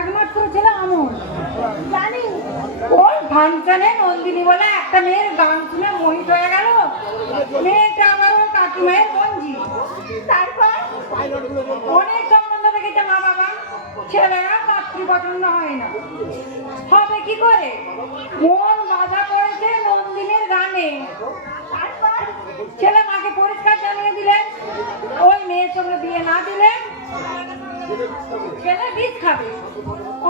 একমাত্র ছেলে আমর জানি ওই ফাংশনে নন্দিনী বলে একটা মেয়ের গান শুনে মোহিত হয়ে গেল। মেয়েটা আমার ওর কাকিমায়ের বঞ্জি। তারপর অনেক সম্বন্ধ রেখেছে মা বাবা, ছেলেরা মাতৃ পছন্দ হয় না। হবে কি করে? মন বাধা পড়েছে নন্দিনীর গানে। তারপর ছেলে মাকে পরিষ্কার জানিয়ে দিলেন ওই মেয়ের সঙ্গে বিয়ে না দিলে ছেলে বিষ খাবে।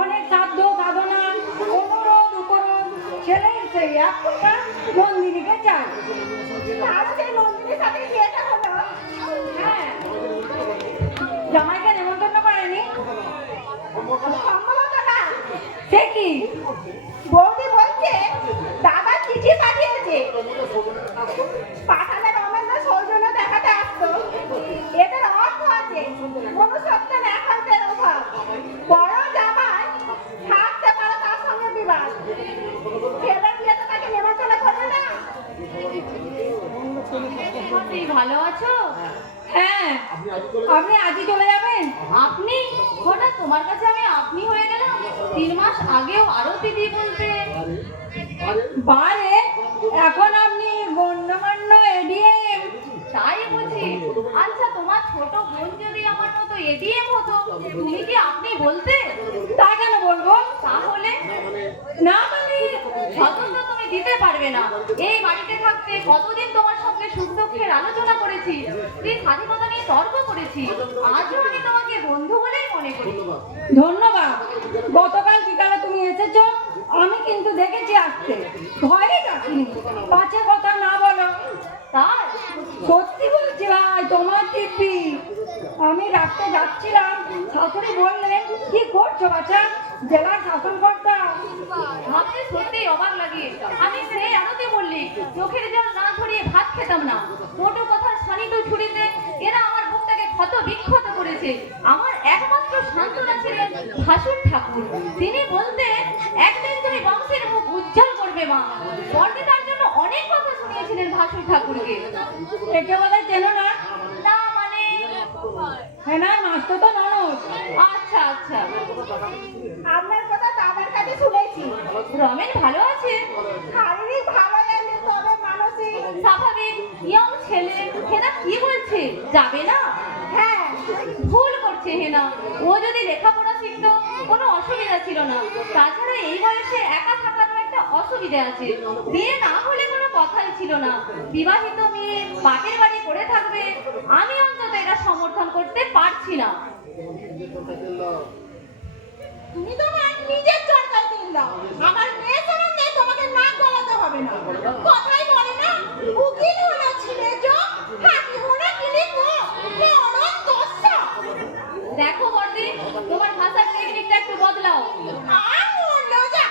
অনেক সাধ্য সাধনা অনুরোধ উপরোধ ছেলের সেই এক কথা নন্দিনীকে চায়। নন্দিনীর সাথে বিয়েটা হলো। হ্যাঁ, জামাইকে নেমন্তন্ন করেনি। সে কি বৌদি বলছে দাদা চিঠি পাঠিয়েছে, পাঠালে রমেন্দ্র সৌজন্য দেখাতে আসতো। এদের অর্থ আছে মনুষ্যত্বের একান্তের অভাব। বড় জামাই থাকতে পারে তার সঙ্গে বিবাদ, ছেলের বিয়েতে তাকে নেমন্তন্ন করবে না। তুমি ভালো আছো? হ্যাঁ, আপনি আজই চলে যাবেন? আপনি হঠাৎ তোমার কাছে আমি আপনি হয়ে গেলাম? 3 মাস আগেও আরো দিদি বলতে। বারে এখন আপনি গণ্যমান্য এডিএম। তাই বুঝি? আচ্ছা, তোমার ছোট বোন যদি আমার মতো এডিএম হতো তুমি কি আপনি বলতে? তা কেন বলবো? তাহলে না মানে স্বতন্ত্র তুমি দিতে পারবে না। এই বাড়িতে থাকতে কতদিন তোমার সঙ্গে সুখ দুঃখের আলোচনা করেছি, স্ত্রীর স্বাধীনতা নিয়ে তর্ক করেছি। আজও আমি তোমাকে বন্ধু বলেই মনে করি। ধন্যবাদ। গতকাল বিকালে তুমি এসেছো, আমি কিন্তু দেখেছি আসতে, ভয়ে ডাকিনি। পাছে কথা না বলো। তাই সত্যি বলছি ভাই, তোমার দিব্যি। আমি রাখতে যাচ্ছিলাম, শাশুড়ি বললেন কি করছো বাচ্চা? জেলার শাসনকর্তা। ভাবতে সত্যিই অবাক লাগে। আমি সেই আনন্দে বললি চোখের জল না ধরিয়ে ভাত খেতাম না। মোটো কথার শানিত ছুরিতে এরা আমার বুকটাকে ক্ষত বিক্ষত করেছে। আমার একমাত্র সান্ত্বনা ছিলেন ভাসুর ঠাকুর। তিনি বলতেন একদিন তুমি বংশের মুখ উজ্জ্বল করবে মা। পরে তার জন্য অনেক কথা শুনিয়েছিলেন ভাসুর ঠাকুরকে। একে বলে চেনো না? না মানে হ্যাঁ না, মাস্টার তো ননদ। আচ্ছা আচ্ছা, আপনার কথা দাদার কাছে শুনেছি। রমেন ভালো আছে? শারীরিক ভালো আছে, তবে মানসিক স্বাভাবিক ইয়ং ছেলে। হেনা কি বলছে, যাবে না? হ্যাঁ, ভুল করছে হেনা। ও যদি লেখাপড়া শিখতো কোনো অসুবিধা ছিল না। তাছাড়া এই বয়সে একা থাকারও একটা অসুবিধা আছে। বিয়ে না হলে কোনো কথাই ছিল না। বিবাহিত মেয়ে বাপের বাড়ি পড়ে থাকবে, আমি অন্তত এটা সমর্থন করতে পারছি না। তুমি তোমার নিজের চরকায় তেল দাও। আমার মেয়ে সম্বন্ধে তোমাকে নাক গলাতে হবে না। কথাই বলে না, উকিল হলো ছিলেছ, হাতি হলো কিলিপ, মরণ দোষা। দেখো বর্দি, তোমার ভাষার টেকনিকটা একটু বদলাও। আর মরলো যা,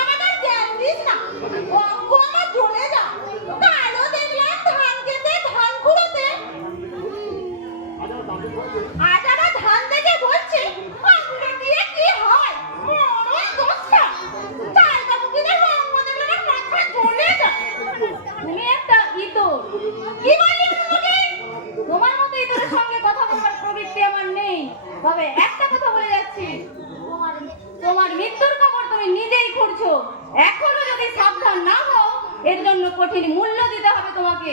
আমাদের জ্ঞান দিস না। অঙ্ক আমার জ্বলে যা। কালো দেখলাম ধান খেতে, ধান কুড়োতে। আজ আমার ধান দেখে বলছে আঙুলে দিয়ে কি হয়, মরণ দোষা। চাল বাবুকিদের অঙ্ক দেখলে আমার মাথা জ্বলে যায়। তুমি একটা ইতর। কি বলি তোমাকে? তোমার মতো ইতরের সঙ্গে কথা বলবার প্রবৃত্তি আমার নেই। তবে একটা কথা বলে যাচ্ছি, তোমার মৃত্যুর খবর তুমি নিজেই করছো। এখনো যদি সাবধান না হও এর জন্য কঠিন মূল্য দিতে হবে তোমাকে।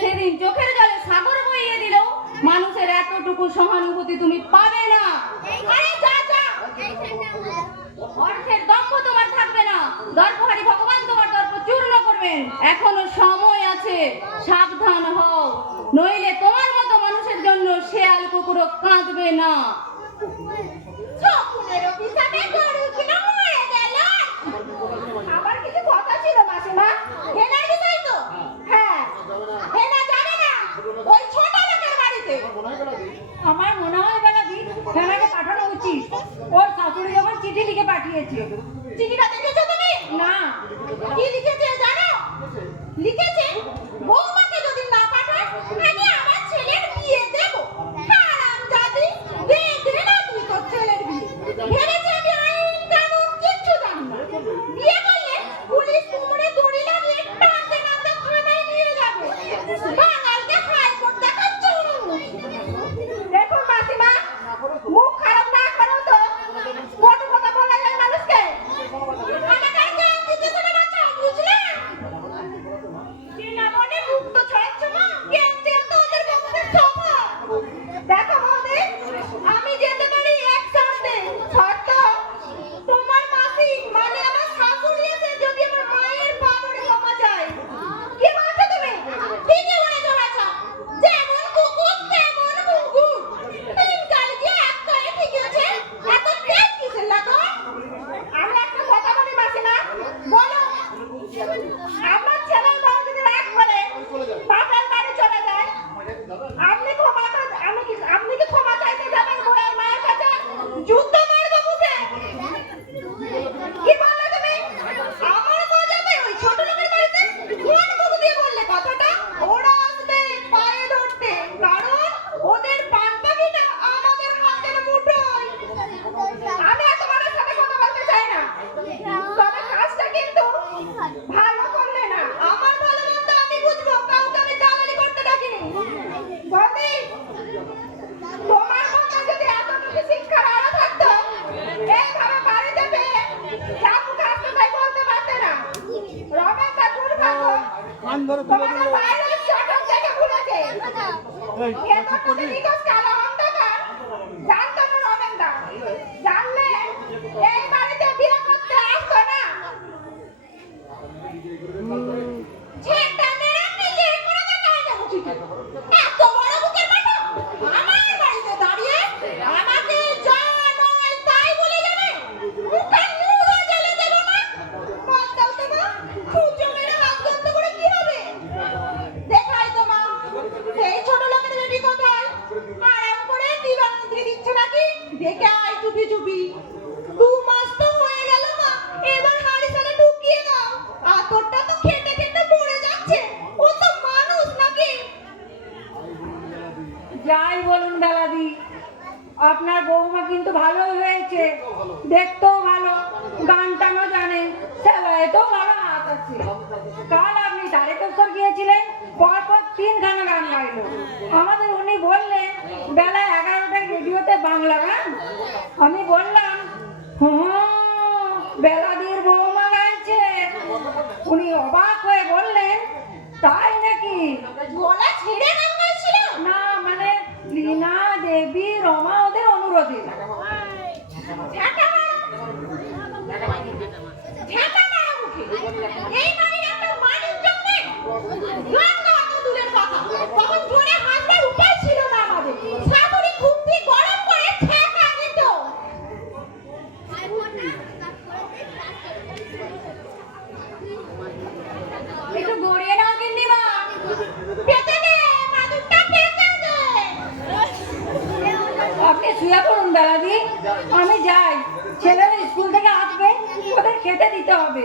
সেদিন চোখের জলে সাগর বইয়ে দিলেও মানুষের এতটুকু সহানুভূতি তুমি পাবে না। আরে যা যা। অর্থের দম্ভ তোমার থাকবে না। দর্পহারী ভগবান তোমার দর্প চূর্ণ করবেন। এখনো সময় আছে, সাবধান হও, নইলে তোমার মতো মানুষের জন্য শেয়াল কুকুরও কাঁদবে না। শকুনের অভিশাপে গরু শাশুড়ি যখন চিঠি লিখে পাঠিয়েছে। চিঠিটা দেখেছো তুমি? না। কি লিখেছে জানো? লিখেছে বৌমাকে যদি না পাঠায় আমি আমার ছেলের বিয়ে দেব। হারামজাদি, দে দে না তুই তোর ছেলের বিয়ে। ভেবেছে আমি আইন কানুন কিচ্ছু জানি না। বিয়ে করলে পুলিশ কোমরে দড়ি লাগিয়ে টানতে টানতে থানায় নিয়ে যাবে। বাঙালকে হাইকোর্ট দেখাচ্ছ। দেখুন মাসিমা, মুখ খারাপ না করো তো, কত কথা বলা যায় মানুষকে। আমাকে জ্ঞান দিতেছে না বাচ্চা, বুঝলে? বিনা মনে মুক্ত ছড়াচ্ছ না, কেমতে তো ওদের বংশের সম্ভব। দেখো বৌদি, আমি যেতে পারি এক শর্তে। শর্ত? তোমার মাসি মানে আমার শাশুড়ি এসে যদি আমার মায়ের পা ধরে ক্ষমা চায়। কি বলছো তুমি? ঠিকই বলেছো বাছা। যেমন কুকুর তেমন কুকুর। তিন কাল গিয়ে এক কালে ঠিক আছে। এত তেজ কিসের লাগো? আমি একটা কথা বলি মাসিমা, বলো। আমার ছেলের বউ যদি রাগ করে বাপের বাড়ি চলে যায়, আপনি কি ক্ষমা চাইতে যাবেন বউয়ের মায়ের কাছে? যুদ্ধ মারবো মুখে। কি বললে তুমি? আমার মা যাবে ওই ছোট লোকের বাড়িতে? কোন মুখ দিয়ে বললে কথাটা? ওরা আসবে পায়ে ধরতে, কারণ ওদের পান পাখিটা আমাদের হাতের মুঠোয়। আমি আর তোমার সাথে কথা বলতে চাই না, তবে কাজটা কিন্তু ভালো করলে না। আমার ভালো মন্দ আমি বুঝবো, কাউকে আমি দালালি করতে ডাকিনি। বৌদি, তোমার মধ্যে যদি এতটুকু শিক্ষার আলো থাকতো, এইভাবে বাড়িতে পেয়ে যা মুখে আসতো তাই বলতে পারতে না। রমেশ দা দুর্ভাগ্য, তোমাকে বাইরের চটক দেখে ভুলেছে। ভেতরটা নিখোঁজ কালো অন্ধকার, জানতো না রমেশ দা। জানলে এই বাড়িতে বিয়ে করতে আসতো না। ছেঁটা মেরে নিজের করে দেখা হয় না বুঝি? এত বড় বুকের মাথা আমার বাড়িতে দাঁড়িয়ে আমাকে যা নয় তাই বলে যাবে। মুখে নুড়ো জ্বালে দেব না। বাদ দাও তো মা, খুঁজো মেরে হাত গন্ধ করে কি হবে? দেখাই তো মা, সেই ছোট লোকের বেটি কোথায়? আরাম করে দিবানিদ্রি দিচ্ছে নাকি? দেখে আয় চুপি চুপি। 2 মাস তো হয়ে গেল মা, এবার হাড়িসালে ঢুকিয়ে দাও। আতরটা তো খেটে খেটে মরে যাচ্ছে। ও তো মানুষ নাকি? যাই বলুন বেলাদি, আপনার বৌমা কিন্তু ভালোই হয়েছে, দেখতেও ভালো, গান টানও জানে, সেলাইতেও ভালো হাত আছে। কাল আপনি তারকেশ্বর গিয়েছিলেন, পরপর 3 গানা গান গাইলো। আমাদের উনি বললেন বেলা 11টায় রেডিওতে বাংলা গান। আমি বললাম, বেলাদির বৌমা গাইছে। উনি অবাক হয়ে বললেন, তাই নাকি? গলা ছেড়ে গান গাইছিল? না, মানে লীনা দেবী রমা ওদের অনুরোধে। ঝাঁটা মারো। ঝাঁটা মারো মুখে। এই বাড়ির একটা মানুষ জন্মে। গান গাওয়া তো দূরের কথা, তখন জোরে হাসবার উপায় ছিল না আমাদের। শাশুড়ি খুন্তি গরম করে ঠেকা দিত। একটু গড়িয়ে নাও গিন্নিমা। পেতে দে, মাদুরটা পেতে দে। আপনি শুয়ে পড়ুন বেলাদি, আমি যাই। ছেলেরা স্কুল থেকে আসবে, ওদের খেতে দিতে হবে।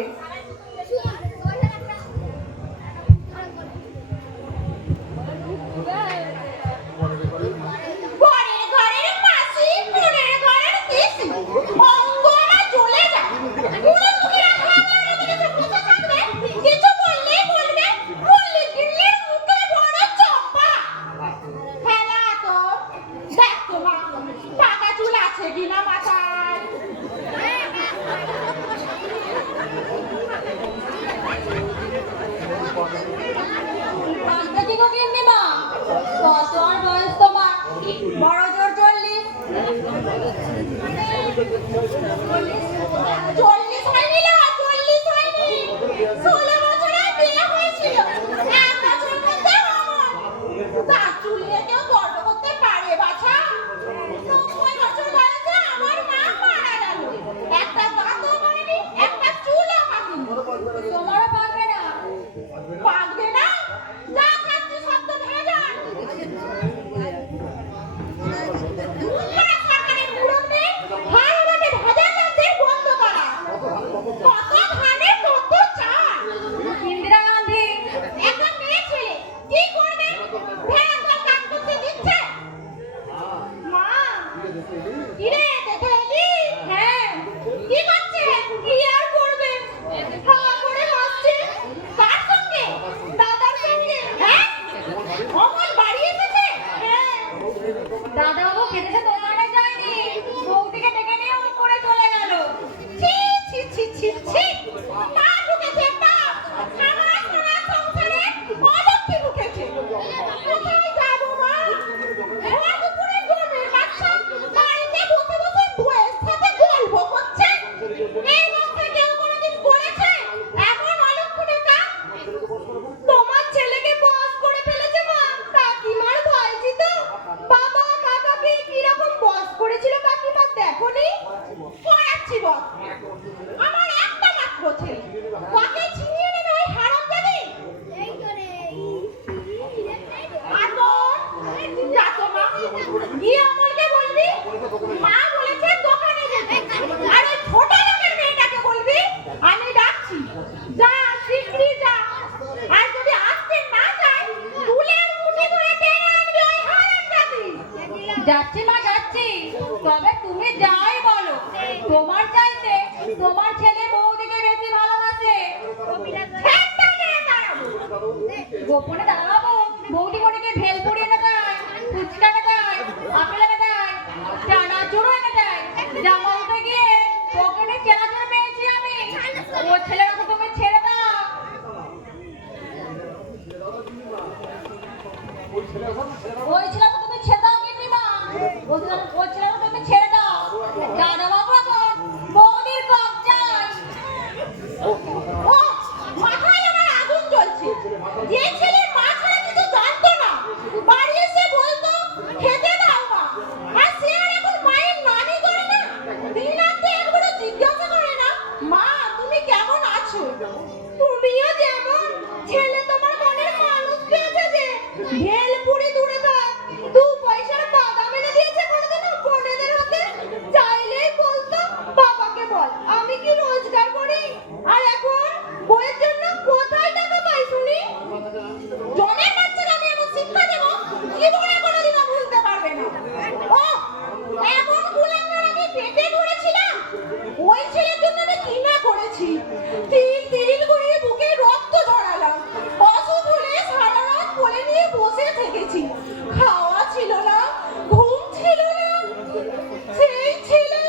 ঘরের ঘরের মাসি, মনের ঘরের পিসি। অঙ্গ আমার জ্বলে যায়। পুরো মুখে রাখা আপনার মতো কিছু বসে থাকবে, কিছু বললেই বলবে, বললে দিল্লির মুখে বড় চম্পা। ফেলা তো, দেখ তো মা, পাকা চুল আছে কিনা মাথায়। দেখি গো গিন্নিমা, কত আর বয়স তোমার? বড় জোর 40। 40 হয়নি না, 40 হয়নি। 16 বছরে বিয়ে হয়েছিল। 1 বছর মধ্যে আমার। তার চুল নিয়ে কেউ গর্ব করতে পারে বাছা? 90 বছর বয়সে আমার মা মারা গেল। একটা দাঁতও পারেনি, একটা চুলও পাকেনি। তোমারও পারবে না। পাকবে না? যা খাচ্ছি সব তো ভেজাল। হ্যাঁ, সরকারের মুরব্বি, হাড় আমাকে যাচ্ছি বল। আমার একটা মাত্র ছেলে, তাকে ছিনিয়ে নেবে ওই হারামজাদি। আর তোর যা তো মা, গিয়ে অমলকে বলবি মা বলেছে দোকানে যেতে। আর ওই ছোট লোকের মেয়েটাকে বলবি আমি ডাকছি, যা শিগগিরই যা। আর যদি আসতে না চায় চুলের মুঠি ধরে টেনে আনবি ওই হারামজাদি। যাচ্ছি মা যাচ্ছি, তবে তুমি যাই বলো, তোমার চাইতে তোমার ছেলে বৌদিকে বেশি ভালোবাসে। ঠেকটা নিয়ে দাঁড়াবো। গোপনে দাঁড়াবো, বৌদি কোটিকে ভেলপুরি এনে দেয়, ফুচকা এনে দেয়, আপেল এনে দেয়, চানাচুর এনে দেয়। জামা উঠে গিয়ে পকেটে চানাচুর পেয়েছি আমি। ও ছেলেটাকে তুমি ছেড়ে দাও। ওই ছেলেটাকে তুমি ছেড়ে দাও গিন্নিমা, ওই ছেলেটাকে তুমি ছেড়ে দাও। দাদা বাবু এখন বৌদির কবজায়। ও মাথায় আমার আগুন জ্বলছে। যে ছেলের মা ছাড়া কিছু জানতো না, বাড়ি এসে বলতো খেতে দাও মা, আর সে আর এখন মায়ের নামই করে না। দিনান্তে একবারও জিজ্ঞাসা করে না মা তুমি কেমন আছো। তুমিও যেমন, ছেলে তোমার মনের মানুষ পেয়েছে যে ভেলপুরি দূরে থাক, 2 পয়সার বাদাম এনে দিয়েছে কোনোদিনও বোনেদের হাতে। চাইলেই বলতো বাবাকে বল আমি কি রোজগার করি, আর এখন বইয়ের জন্য কোথায় টাকা পাই শুনি। জনের বাচ্চাকে আমি এমন শিক্ষা দেবো জীবনে কোনোদিনও ভুলতে পারবে না। ও এমন গুলাঙ্গার আমি পেটে ধরেছিলাম, ওই ছেলের জন্য আমি কি না করেছি। তিল তিল করে বুকে রক্ত ঝরালাম, অসুখ হলে সারা রাত কোলে নিয়ে বসে থেকেছি। খাওয়া ছিল না, ঘুম ছিল না। সেই ছেলে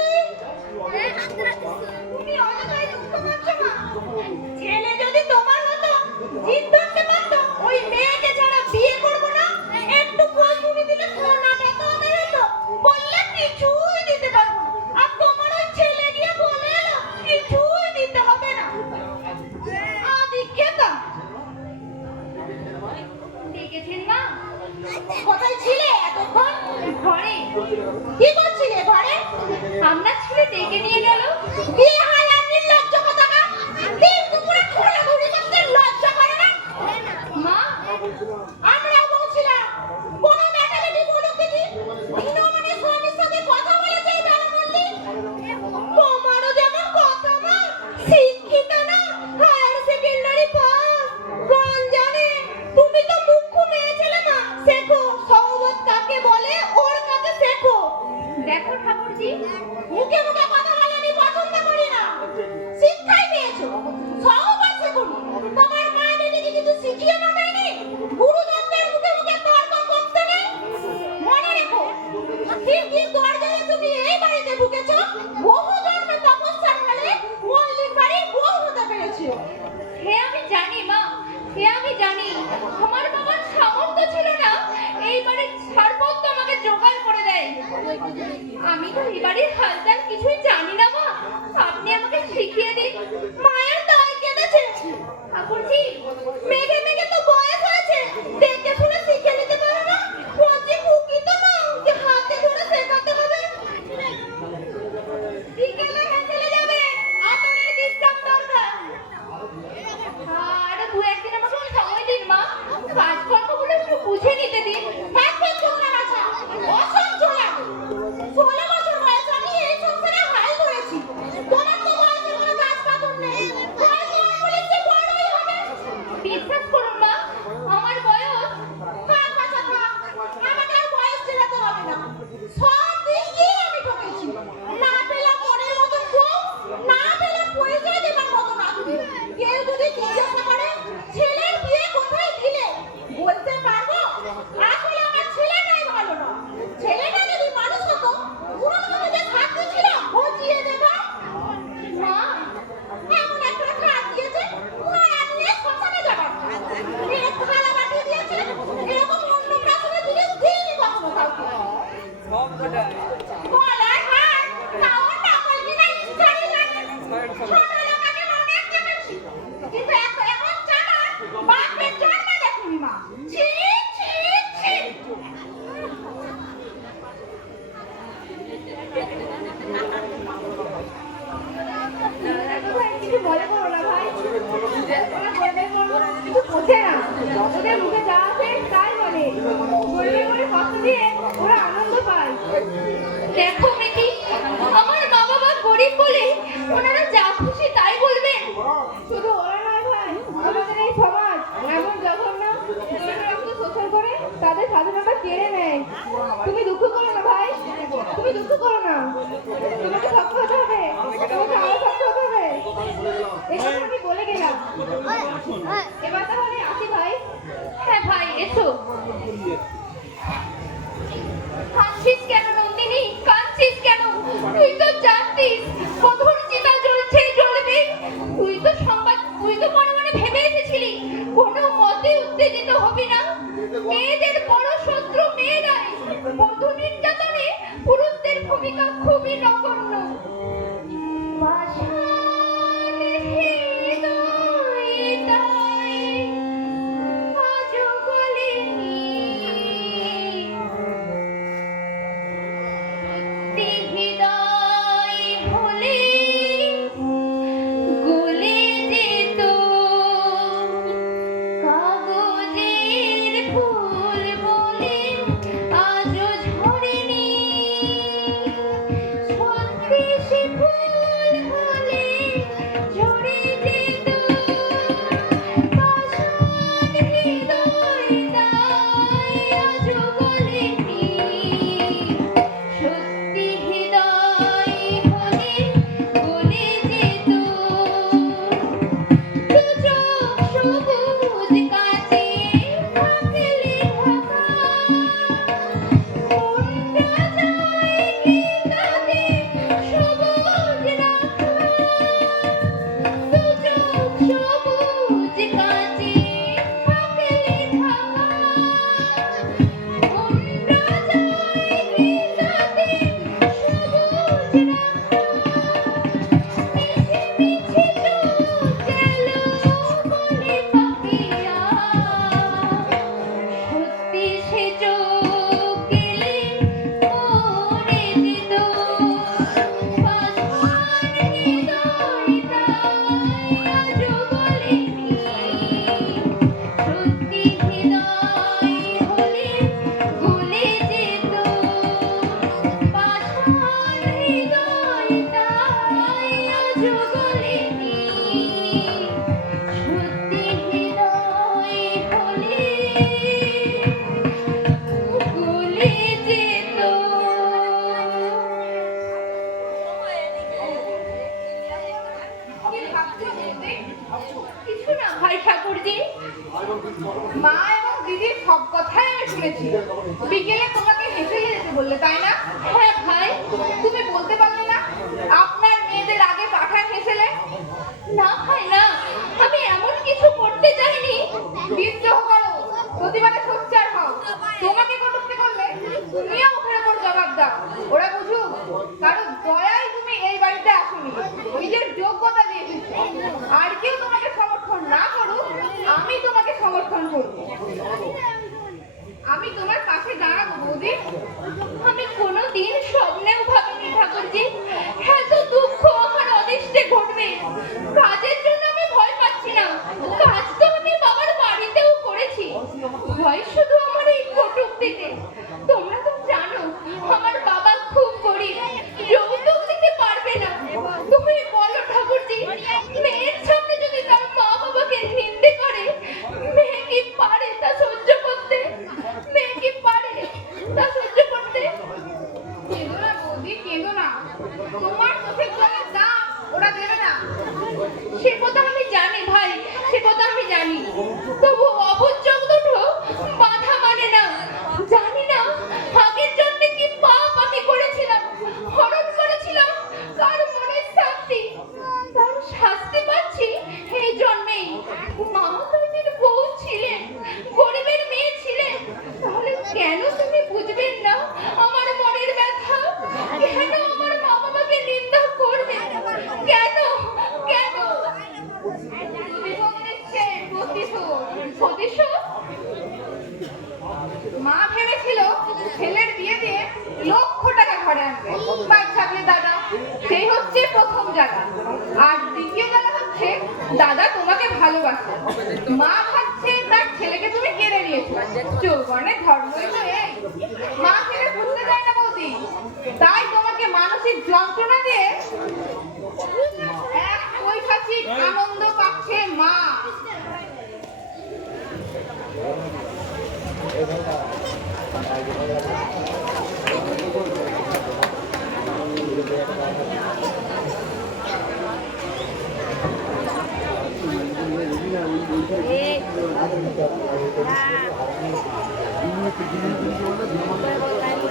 তুমি অযথাই দুঃখ পাচ্ছ মা। ছেলে যদি তোমার হতো জিদ ধরতে পারতো ওই মেয়েকে ছাড়া বিয়ে করবো না, একটু বলবুনি দিলে সোনাটা তো আমার হতো, বললে কিছুই দিতে পারবো না। আর তোমার ওই ছেলে গিয়ে বলে এলো কিছুই দিতে হবে না। আদি খেতা দেখেছেন মা, কোথায় ছিলে এতক্ষণ? ঘরে কি করছিলে ঘরে? আপনার ছেলে ডেকে নিয়ে গেল। কি হাল আর নির্লজ্জ কোথাকা! দিন দুপুরে ঘোরাঘুরি করতে লজ্জা করে না? মা আমরাও বলছিলাম কোন মেটামেটি বলো দেখি, দিনমণি স্বামীর সাথে কথা বলেছে এই বেলা মল্লি। তোমারও যেমন কথা মা, শিক্ষিত না, হায়ার সেকেন্ডারি পাস, গান জানে। তুমি তো মুখ্য মেয়ে ছেলে মা, শেখো সহবত কাকে বলে ওর কাছে শেখো। দেখো ঠাকুরজি, মুখে মুখে কথা বলে আমি পছন্দ করি না। শিক্ষাই পেয়েছো, সহবত শেখো। তোমার মা দিদিকে কিছু শিখিয়ে পাঠায়নি, গুরুজনদের মুখে মুখে তর্ক করতে নেই। মনে রেখো, ঠিক ঠিক দরজায় তুমি এই বাড়িতে ঢুকেছো, বহু জন্মে তপস্যার ফলে মল্লিক বাড়ির বউ হতে পেরেছো। সে আমি জানি মা, সে আমি জানি। আমার বাবার সামর্থ্য ছিল না এই বাড়ির ছাড়পত্র আমাকে জোগাড় করে দেয়। আমি তো এই বাড়ির হালচাল কিছুই জানি না মা, আপনি আমাকে শিখিয়ে দিন। মায়ের দায় কেঁদেছে। ঠাকুরজি, মেঘে মেঘে তো বয়স হয়েছে, দেখে শুনে শিখে নিতে পারো না। কচি কুকি তো না যে হাতে ধরে শেখাতে হবে। বিকেলে হেঁটে যাবে, আতরের বিশ্রাম দরকার। আর 2-1 দিন আমাকে সময় দিন মা, কাজকর্মগুলো একটু বুঝে নিতে দিন। থাকবে চোখা বাছা, অসহ্য লাগে। 16 বছর বয়সে আমি এই সংসারে হাল ধরেছি। তোমার তো বয়সে কোনো কাজ পাথর নেই, ঘর দুয়ার বলে যে বড়ই হবে। দেখো মিতি, আমার মা বাবা গরিব বলে ওনারা যা খুশি তাই বলবেন। শুধু ওরা নয় ভাই, আমাদের এই সমাজ এমন জঘন্য, রক্ত শোষণ করে তাদের স্বাধীনতা কেড়ে নেয়। তুমি দুঃখ করো না ভাই, তুমি দুঃখ করো না, তোমাকে শক্ত হতে হবে, তোমাকে আরো শক্ত হতে হবে। এই কথা আমি বলে গেলাম। এবার তাহলে আসি ভাই। হ্যাঁ ভাই, এসো। কাঁদছিস কেন নন্দিনী, কাঁদছিস কেন? তুই তো জানতিস কঠোর চিতা জ্বলছে, জ্বলবে। তুই তো মনে মনে ভেবে এসেছিলি কোনো মতে উত্তেজিত হবি না। মেয়েদের বড় শত্রু মেয়েরাই। বধূ নির্যাতনে পুরুষদের ভূমিকা খুবই নগণ্য। পাষাণে হৃদয়টাই আজও গলেনি। হৃদয় ভুলে গলে যেত কাগজের ফুল বলে আজও ঝরেনি। সত্যি সে ফুল হলে ঝরে যেত পাষাণ হৃদয়টাই আজও গলেনি। সত্যি হৃদয় হলে গলে যেত। দু চোখ সবুজ কাঁচে থাকলে ঢাকা, মনটা যায় কি তাতে সবুজ রাখা। দু চোখ সবুজ কাঁচে থাকলে ঢাকা, মনটা যায় কি তাতে সবুজ রাখা। মিছে মিছে চোখ গেল বলে পাপিয়া, সত্যি সে চোখ গেলে মরে যেত পাষাণ হৃদয়টাই আজও গলেনি। সত্যি হৃদয় হলে গলে যেত পাষাণ হৃদয়টাই আজও গলেনি। সত্যি হৃদয় হলে গলে যেত। কিছু না ভাই ঠাকুরজি। মা এবং দিদির সব কথাই আমি শুনেছি। বিকেলে তোমাকে হেসে যেতে বললে, তাই না? হ্যাঁ ভাই। তুমি বলতে পারলে না আপনার মেয়েদের আগে পাঠান হেসেলে? না ভাই না, আমি এমন কিছু করতে চাইনি। বিদ্রোহ করো, প্রতিবাদে সোচ্চার হও। তোমাকে কটূক্তি করলে তুমিও মুখের উপর জবাব দাও। ওরা বুঝুক কারণ দয়ায় তুমি এই বাড়িতে আসোনি, নিজের যোগ্যতা দিয়ে এসেছো। আর কেউ তোমাকে সমর্থন না করুক, আমি তোমাকে সমর্থন করবো। আমি তোমার পাশে দাঁড়াবো বৌদি। আমি কোনোদিন স্বপ্নেও ভাবিনি ঠাকুরজি এত দুঃখ আমার অদৃষ্টে ঘটবে। কাজের জন্য আমি ভয় পাচ্ছি না, কাজ তো আমি বাবার বাড়িতেও করেছি। ভয় শুধু আমার এই কটূক্তিতে। তোমরা তো জানো আমার বাবা খুব গরিব, যৌতুক দিতে পারবে না। তুমি বলো ঠাকুরজি, মেয়ের সামনে যদি তার মা বাবাকে নিন্দে করে, মেয়ে কি পারে তা সহ্য করতে? মেয়ে কি পারে তা সহ্য করতে? কেঁদো না বৌদি, কেঁদো না। তোমার চোখে জলের দাম ওরা দেবে না। সে কথা আমি জানি ভাই, সে কথা আমি জানি। তবু অবুঝ চোখ দুটো বাধা মানে না। জানি না আগের জন্মে কি পাপ আমি করেছিলাম, হরণ করেছিলাম কার মনের শান্তি। তার শাস্তি পাচ্ছি এই জন্মেই। মা তুমি বউ ছিলেন, গরিবের মেয়ে ছিলেন, তাহলে কেন তুমি বুঝবেন না আমার মনের ব্যথা? কেন আমার মা বাবাকে নিন্দা করবে? কেন কেন? প্রতিশোধ নিচ্ছে, প্রতিশোধ। প্রতিশোধ? মা ভেবেছিল ছেলের বিয়ে দিয়ে লক্ষ টাকা ঘরে আনবে। বাদ থাকলে দাদা, সেই হচ্ছে প্রথম জায়গা। আর দ্বিতীয় জায়গা হচ্ছে দাদা তোমাকে ভালোবাসে। মা ভাবছে তার ছেলেকে তুমি কেড়ে নিয়েছো। যৌবনে ধর্মই তো এই। মা ছেলে বুঝতে চায় না বৌদি। কৈশাচির যন্ত্রণা দিয়ে এক কৈশাচির আনন্দ পাচ্ছে মা।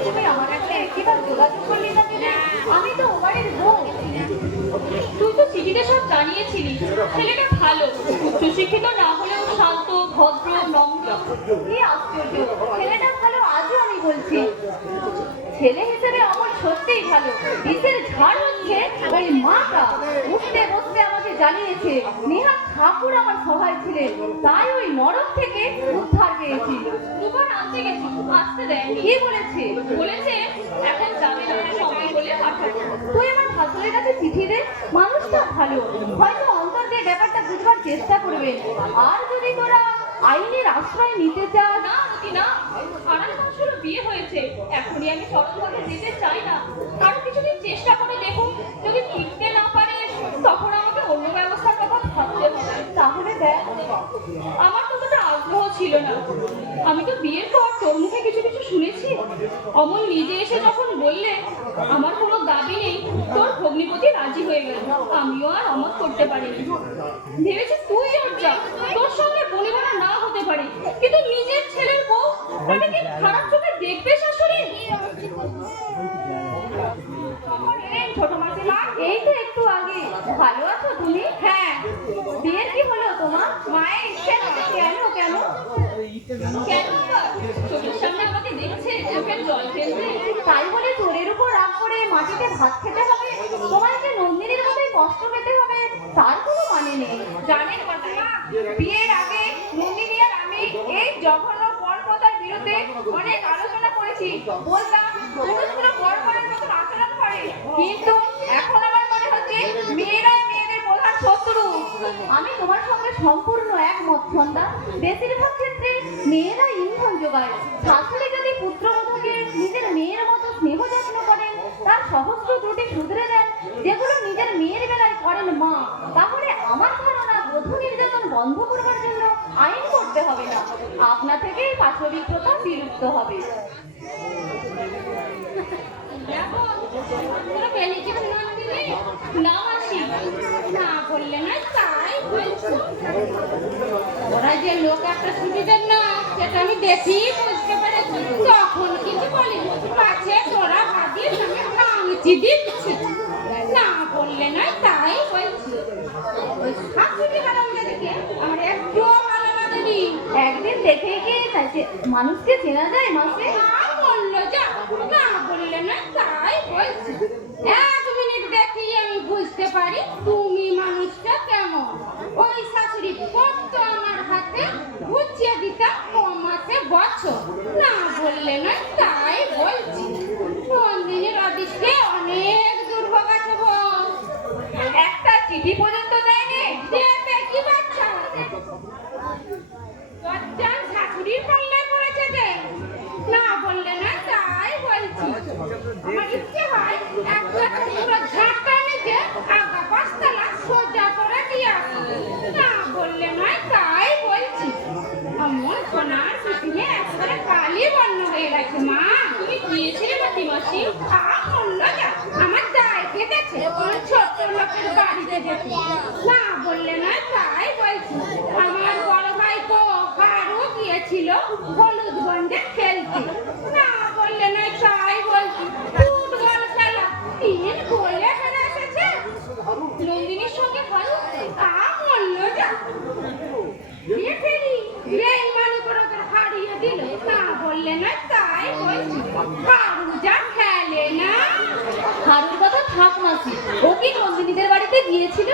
তুমি আমার একটা একবার যোগাযোগ করলি না কেন? আমি তো ওবারের বউ। তুই তো চিঠিতে সব জানিয়েছিলি ছেলেটা ভালো, উচ্চশিক্ষিত না হলেও শান্ত, ভদ্র, নম্র। কি আশ্চর্য, ছেলেটা ভালো আজও আমি বলছি। ছেলে হিসেবে আমার সত্যিই ভালো। বিষের ঝাড় হচ্ছে ওই মাটা। উঠতে বসতে আমাকে জানিয়েছে নেহা ঠাকুর আমার সহায় ছিলেন, তাই ওই নরক থেকে উদ্ধার পেয়েছি। দুবার আনতে গেছি, আসতে দেয়। কি বলেছে? বলেছে এখন যাবে না, সময় হলে পাঠাবো। তুই আমার ভাসুরের কাছে চিঠি দে, মানুষটা ভালো, হয়তো অন্তর দিয়ে ব্যাপারটা বুঝবার চেষ্টা করবে। আর যদি তোরা আইনের আশ্রয় নিতে চাও। না না, আড়াল বছরও বিয়ে হয়েছে, এখনই আমি সরলভাবে যেতে চাই না। আরো কিছুদিন চেষ্টা করে দেখুন, যদি ফিরতে না পারে তখন আমাকে অন্য ব্যবস্থার কথা ভাবতে হবে। তাহলে দেখ, আমার ততটা আগ্রহ ছিল না। আমি তো বিয়ের পর তোর মুখে কিছু কিছু শুনেছি। অমল নিজে এসে যখন বললে আমার কোনো দাবি নেই, তোর ভগ্নিপতি রাজি হয়ে গেল। আমিও আর অমত করতে পারিনি। ভেবেছি তুই আর যা, তোর সঙ্গে বনিবনা না হতে পারে, কিন্তু নিজের ছেলের বউ তাকে কি খারাপ চোখে দেখবে শাশুড়ি? ছোট মাসিমা, এই তো একটু আগে। ভালো আছো তুমি? হ্যাঁ। বিয়ের কি হলো তোমার? মায়ের ইচ্ছে না। কেন কেন কেন? চোখের সামনে আমাকে দেখছে, চোখের জল ফেলছে, তাই বলে চোরের উপর রাগ করে মাটিতে ভাত খেতে হবে? তোমার যে নন্দিনীর মতোই কষ্ট পেতে হবে তার কোনো মানে নেই। জানেন মাসিমা, বিয়ের আগে নন্দিনী আর আমি এই জঘন্য পরপতার বিরুদ্ধে অনেক আলোচনা করেছি। বলতাম পুরুষগুলো পরপরের মতন আচরণ করে, কিন্তু এখন আমার মনে হচ্ছে মেয়েরাই মেয়েদের প্রধান শত্রু। আমি তোমার সঙ্গে সম্পূর্ণ একমত সন্ধ্যা। বেশিরভাগ ক্ষেত্রে মেয়েরা ইন্ধন যোগায়। শাশুড়ি যদি পুত্রবধূকে নিজের মেয়ের মতো স্নেহ যত্ন করেন, তার সহস্র ত্রুটি শুধরে দেন যেগুলো নিজের মেয়ের বেলায় করেন মা, তাহলে আমার ধারণা বধূ নির্যাতন বন্ধ করবার জন্য আইন করতে হবে না, আপনা থেকেই পাশবিক প্রথা বিলুপ্ত হবে। না মাসি, না বললে না, তাই বলছো। ওরা যে লোক একটা সুবিধা না, সেটা আমি দেখি বুঝতে পেরেছি। তখন কিছু বলি কাছে তোরা ভাবিস আমি ভাঙছি দিচ্ছি, না বললে না, তাই বলছি। শাশুড়ি হারামটা দেখে আমার একটু ভালো লাগেনি। একদিন দেখে গিয়ে মানুষকে চেনা যায় মাসে? বললো যা, না বললে না, তাই বলছি। 1 মিনিট দেখি আমি বুঝতে পারি তুমি মানুষটা কেমন। ওই শাশুড়ি পড়তো আমার হাতে, বুঝিয়ে দিতাম কমাতে বছর, না বললে না, তাই বলছি। নন্দিনীর অদৃষ্টে অনেক দুর্ভোগ আছে বল। একটা চিঠি পর্যন্ত দেয়নি, দেবে কি বাচ্চা? লজ্জার শাশুড়ির পাল্লায় পড়েছে যে, না বললে না, তাই বলছি। আমার ইচ্ছে হয় একটা পুরো ঝাঁটা নিচে আগা পাঁচতলা সোজা করে দিয়ে আসি, না বললে না, তাই বলছি। আমার সোনার পিছনে একবারে কালি বর্ণ হয়ে গেছে। মা, তুমি গিয়েছিলে নাকি মাসি? বললো যা, আমার দায় কেটেছে ছোট লোকের বাড়িতে যেতে, না বললে না, তাই বলছি। আমার বড় ভাই তো কারও গিয়েছিল হলুদ গঞ্জে খেলতে, না বললে না, তাই বলছি। ফুটবল খেলা 3 গোলে ফেলে এসেছে নন্দিনীর সঙ্গে। ভালো বললো যা, হারিয়ে দিল, না বললে না, তাই বলছি। হারু যা খেলে না। হারুর কথা থাক মাসি, ও কি নন্দিনীদের বাড়িতে গিয়েছিল?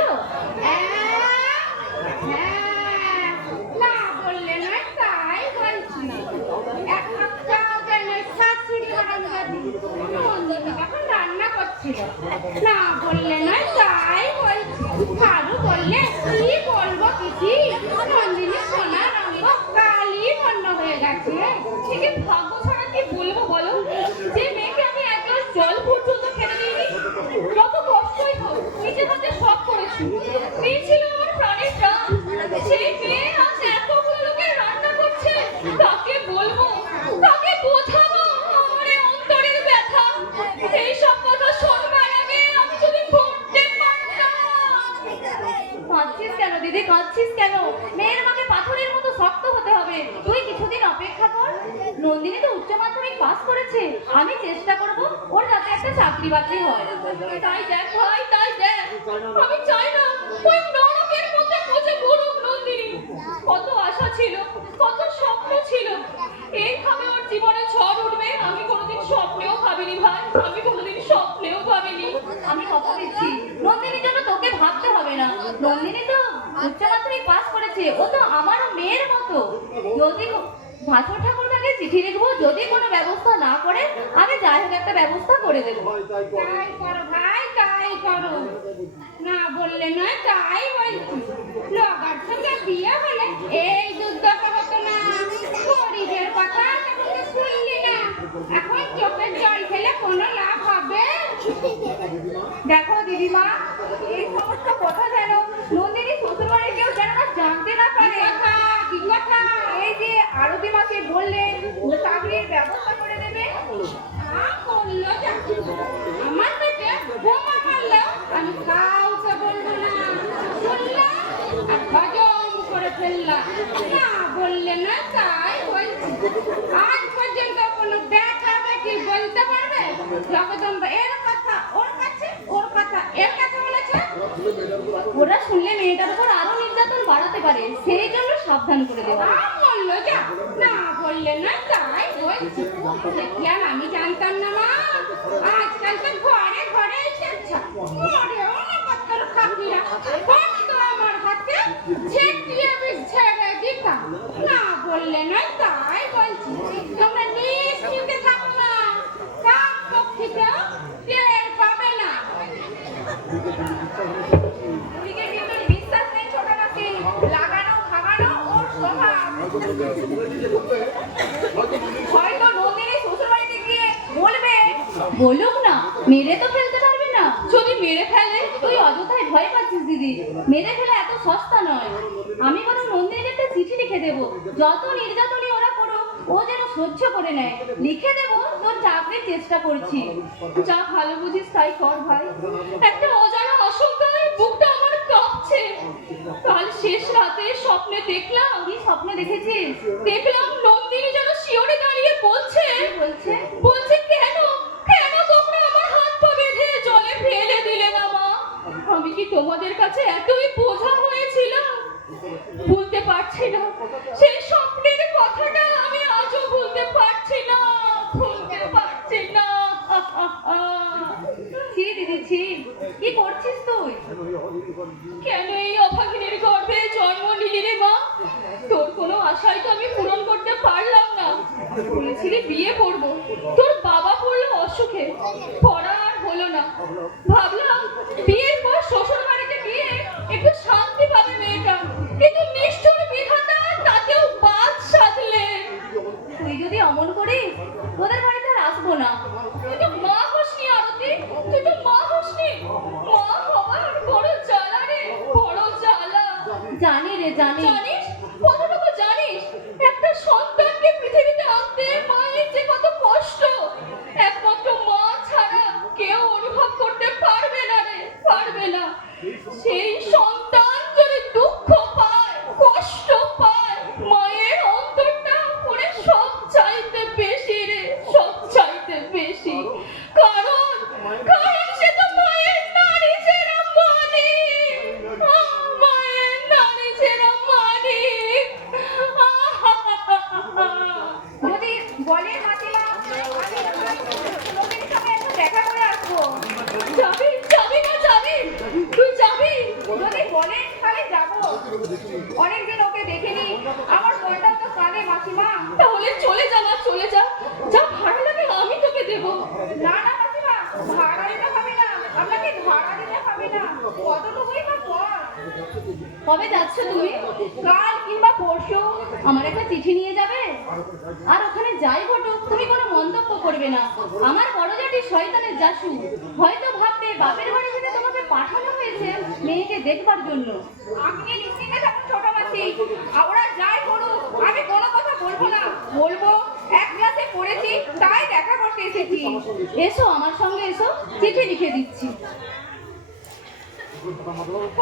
না বললে না, তাই বলছি। নন্দিনী যখন রান্না করছিল, না বললে না, তাই বলছি। হারু বললে কি বলবো কিছু, নন্দিনী সোনার রঙ কালি বর্ণ হয়ে গেছে। ঠিক ভাগ্য ছাড়া কি বলবো বলো, যে মেয়েকে আমি এক গ্লাস জল পর্যন্ত খেতে দিইনি মেয়ে ছিল আমার প্রাণের প্রাণ। সেই মেয়ে আজ এতগুলো লোকের রান্না করছে। কাকে বলবো, কাকে বোঝাবো আমার এই অন্তরের ব্যথা? এইসব কথা শোনবার আগে আমি যদি মরতে পারতাম। কাঁদছিস কেন দিদি, কাঁদছিস কেন? মেয়ের মাকে পাথরের মতো শক্ত হতে হবে। তুই কিছুদিন অপেক্ষা কর। নন্দিনী তো উচ্চ মাধ্যমিক পাস করেছে। আমি চেষ্টা করব ওর যাতে একটা চাকরি বাকরি হয়। তাই দেখ ভাই, তাই দেখ। আমি চাই না ওই নরকের মধ্যে পচে মরুক নন্দিনী। কত আশা ছিল, কত স্বপ্ন ছিল, এইভাবে ওর জীবনে ঝড় উঠবে আমি কোনোদিন স্বপ্নেও ভাবিনি ভাই, আমি কোনোদিন স্বপ্নেও ভাবিনি। আমি কথা দিচ্ছি নন্দিনীর জন্য তোকে ভাবতে হবে না। নন্দিনী তো উচ্চ মাধ্যমিক পাস করেছে, ও তো আমারও মেয়ের মতো। যদি ভাসুর ঠাকুরদাকে চিঠি লিখবো, যদি কোনো ব্যবস্থা না করে আমি যাই হোক একটা ব্যবস্থা করে দেবো। তাই করো ভাই, তাই করো। না বললে নয়, তাই বলছি। লগার সঙ্গে বিয়ে হলে এই যুদ্ধটা হতো না। গরিবের কথা তখন তো শুনলি না। এখন চোখের জল ফেলে কোনো লাভ হবে? দেখো দিদিমা, এই সমস্ত কথা যেন নন্দিনী শ্বশুরবাড়ির কেউ যেন না জানতে না পারে। কি কথা? এই যে আরতি মাকে বললেন চাকরির ব্যবস্থা করে দেবে। করলো আমার পেটে বোমা মারলো, আমি কাউকে বলবো না। বললাম আর হজম করে ফেললাম। না বললে না, তাই বলছি। আজ পর্যন্ত কোনো দেখা দেখি বলতে পারবে জগদম্বা এর কথা ওর কাছে, ওর কথা এর কাছে বলেছে? ওরা শুনলে মেয়েটার উপর আরো নির্যাতন বাড়াতে পারে, সেই জন্য সাবধান করে দেওয়া। বললো যা, না বললে না, তাই বলছি। কি আর আমি জানতাম না মা? আজকাল তো ঘরে ঘরে এসেছে। মরেও না কত খাতিরা। বলতো আমার হাতে ঝেঁটিয়ে ছেড়ে দিতাম। না বললে না, তাই বলছি। তোমরা নিশ্চিন্তে থাকো না, কাক পক্ষীতেও টের পাবে না। ওদিকে কিন্তু বিশ্বাস নেই ছোট নাকি, লাগানো ভাগানো ওর স্বভাব। হয়তো নন্দিনী শ্বশুরবাড়িতে গিয়ে বলবে। বলুক না, মেরে তো ফেলতে পারবে না। যদি মেরে ফেলে? তুই অযথায় ভয় পাচ্ছিস দিদি, মেরে ফেলে এত সস্তা নয়। আমি বরং নন্দিনীর একটা চিঠি লিখে দেবো, যত নির্যাতনই ওরা করুক ও যেন সহ্য করে নেয়। লিখে দেবো তোর চাকরির চেষ্টা করছি। যা ভালো বুঝিস তাই কর ভাই। একটা অজানা আশঙ্কায় বুকটা আমার কাঁপছে। কাল শেষ রাতে স্বপ্নে দেখলাম। কি স্বপ্নে দেখেছিস? দেখলাম নন্দিনী যেন শিওরে দাঁড়িয়ে বলছে, বলছে কেন কেন তোমরা আমার হাত পা বেঁধে জলে ফেলে দিলে না মা? আমি কি তোমাদের কাছে এতই বোঝা হয়েছিলাম? ভুলতে পারছি না সেই স্বপ্নের কথাটা, আমি আজও ভুলতে পারছি না, ভুলতে পারছি না। ছি দিদি ছি, কি করছিস তুই? কেন এই অভাগিনীর গর্ভে জন্ম নিলি রে মা? তোর কোনো আশাই তো আমি পূরণ করতে পারলাম না। বলেছিলি বিয়ে করবো, তোর বাবা পড়লো অসুখে, পড়া আর হলো না। ভাবলাম বিয়ের পর শ্বশুর বাড়িতে গিয়ে একটু শান্তি পাবে মেয়েটা, কিন্তু নিষ্ঠুর বিধাতা তাতেও বাদ সাধলে। তুই যদি অমন করিস ওদের বাড়িতে আর আসবো না। তুই তো মা হসনি আরতি, তুই তো মা হসনি। মা হবার বড় জ্বালা রে, বড় জ্বালা। জানি রে জানি। জানিস? কতটুকু জানিস? একটা সন্তানকে পৃথিবীতে আনতে মায়ের যে কত কষ্ট, একমাত্র মা ছাড়া কেউ অনুভব করতে পারবে না রে, পারবে না। সেই সন্তান যদি দুঃখ পায়, কষ্ট পায়, মায়ের অন্তরটা পুরে সব চাইতে বেশি রে, সব চাইতে বেশি। কারণ কারণ সে তো মায়ের নারী ছেড়া মানিক, মায়ের নারী ছেড়া মানিক। যদি বলে মাতিলাম আমি নন্দিনীর সঙ্গে একটু দেখা করে আসবো। যাবি যাবি না যাবি? তুই যাবি? যদি বলেন তাহলে যাবো। অনেকদিন ওকে দেখিনি, আমার মনটাও তো কাঁদে মাসিমা। তাহলে চলে যা না, চলে যা। যা ভাড়া লাগে আমি তোকে দেবো। না না মাসিমা, ভাড়া দিতে হবে না, আপনাকে ভাড়া দিতে হবে না। কতটুকুই বা পর। কবে যাচ্ছ তুমি? কাল কিংবা পরশু। আমার একটা চিঠি নিয়ে যাবে? আর ওখানে যাই ঘটুক তুমি কোনো মন্তব্য করবে না। আমার বড় জাতি শয়তানের জাসু, হয়তো ভাববে বাপের বাড়ি যেতে তোমাকে পাঠানো হয়েছে মেয়েকে দেখবার জন্য। আপনি নিশ্চিন্তে থাকুন ছোট মাসি, ওরা যাই করুক আমি কোনো কথা বলবো না। বলবো এক ক্লাসে পড়েছি তাই দেখা করতে এসেছি। এসো আমার সঙ্গে এসো, চিঠি লিখে দিচ্ছি।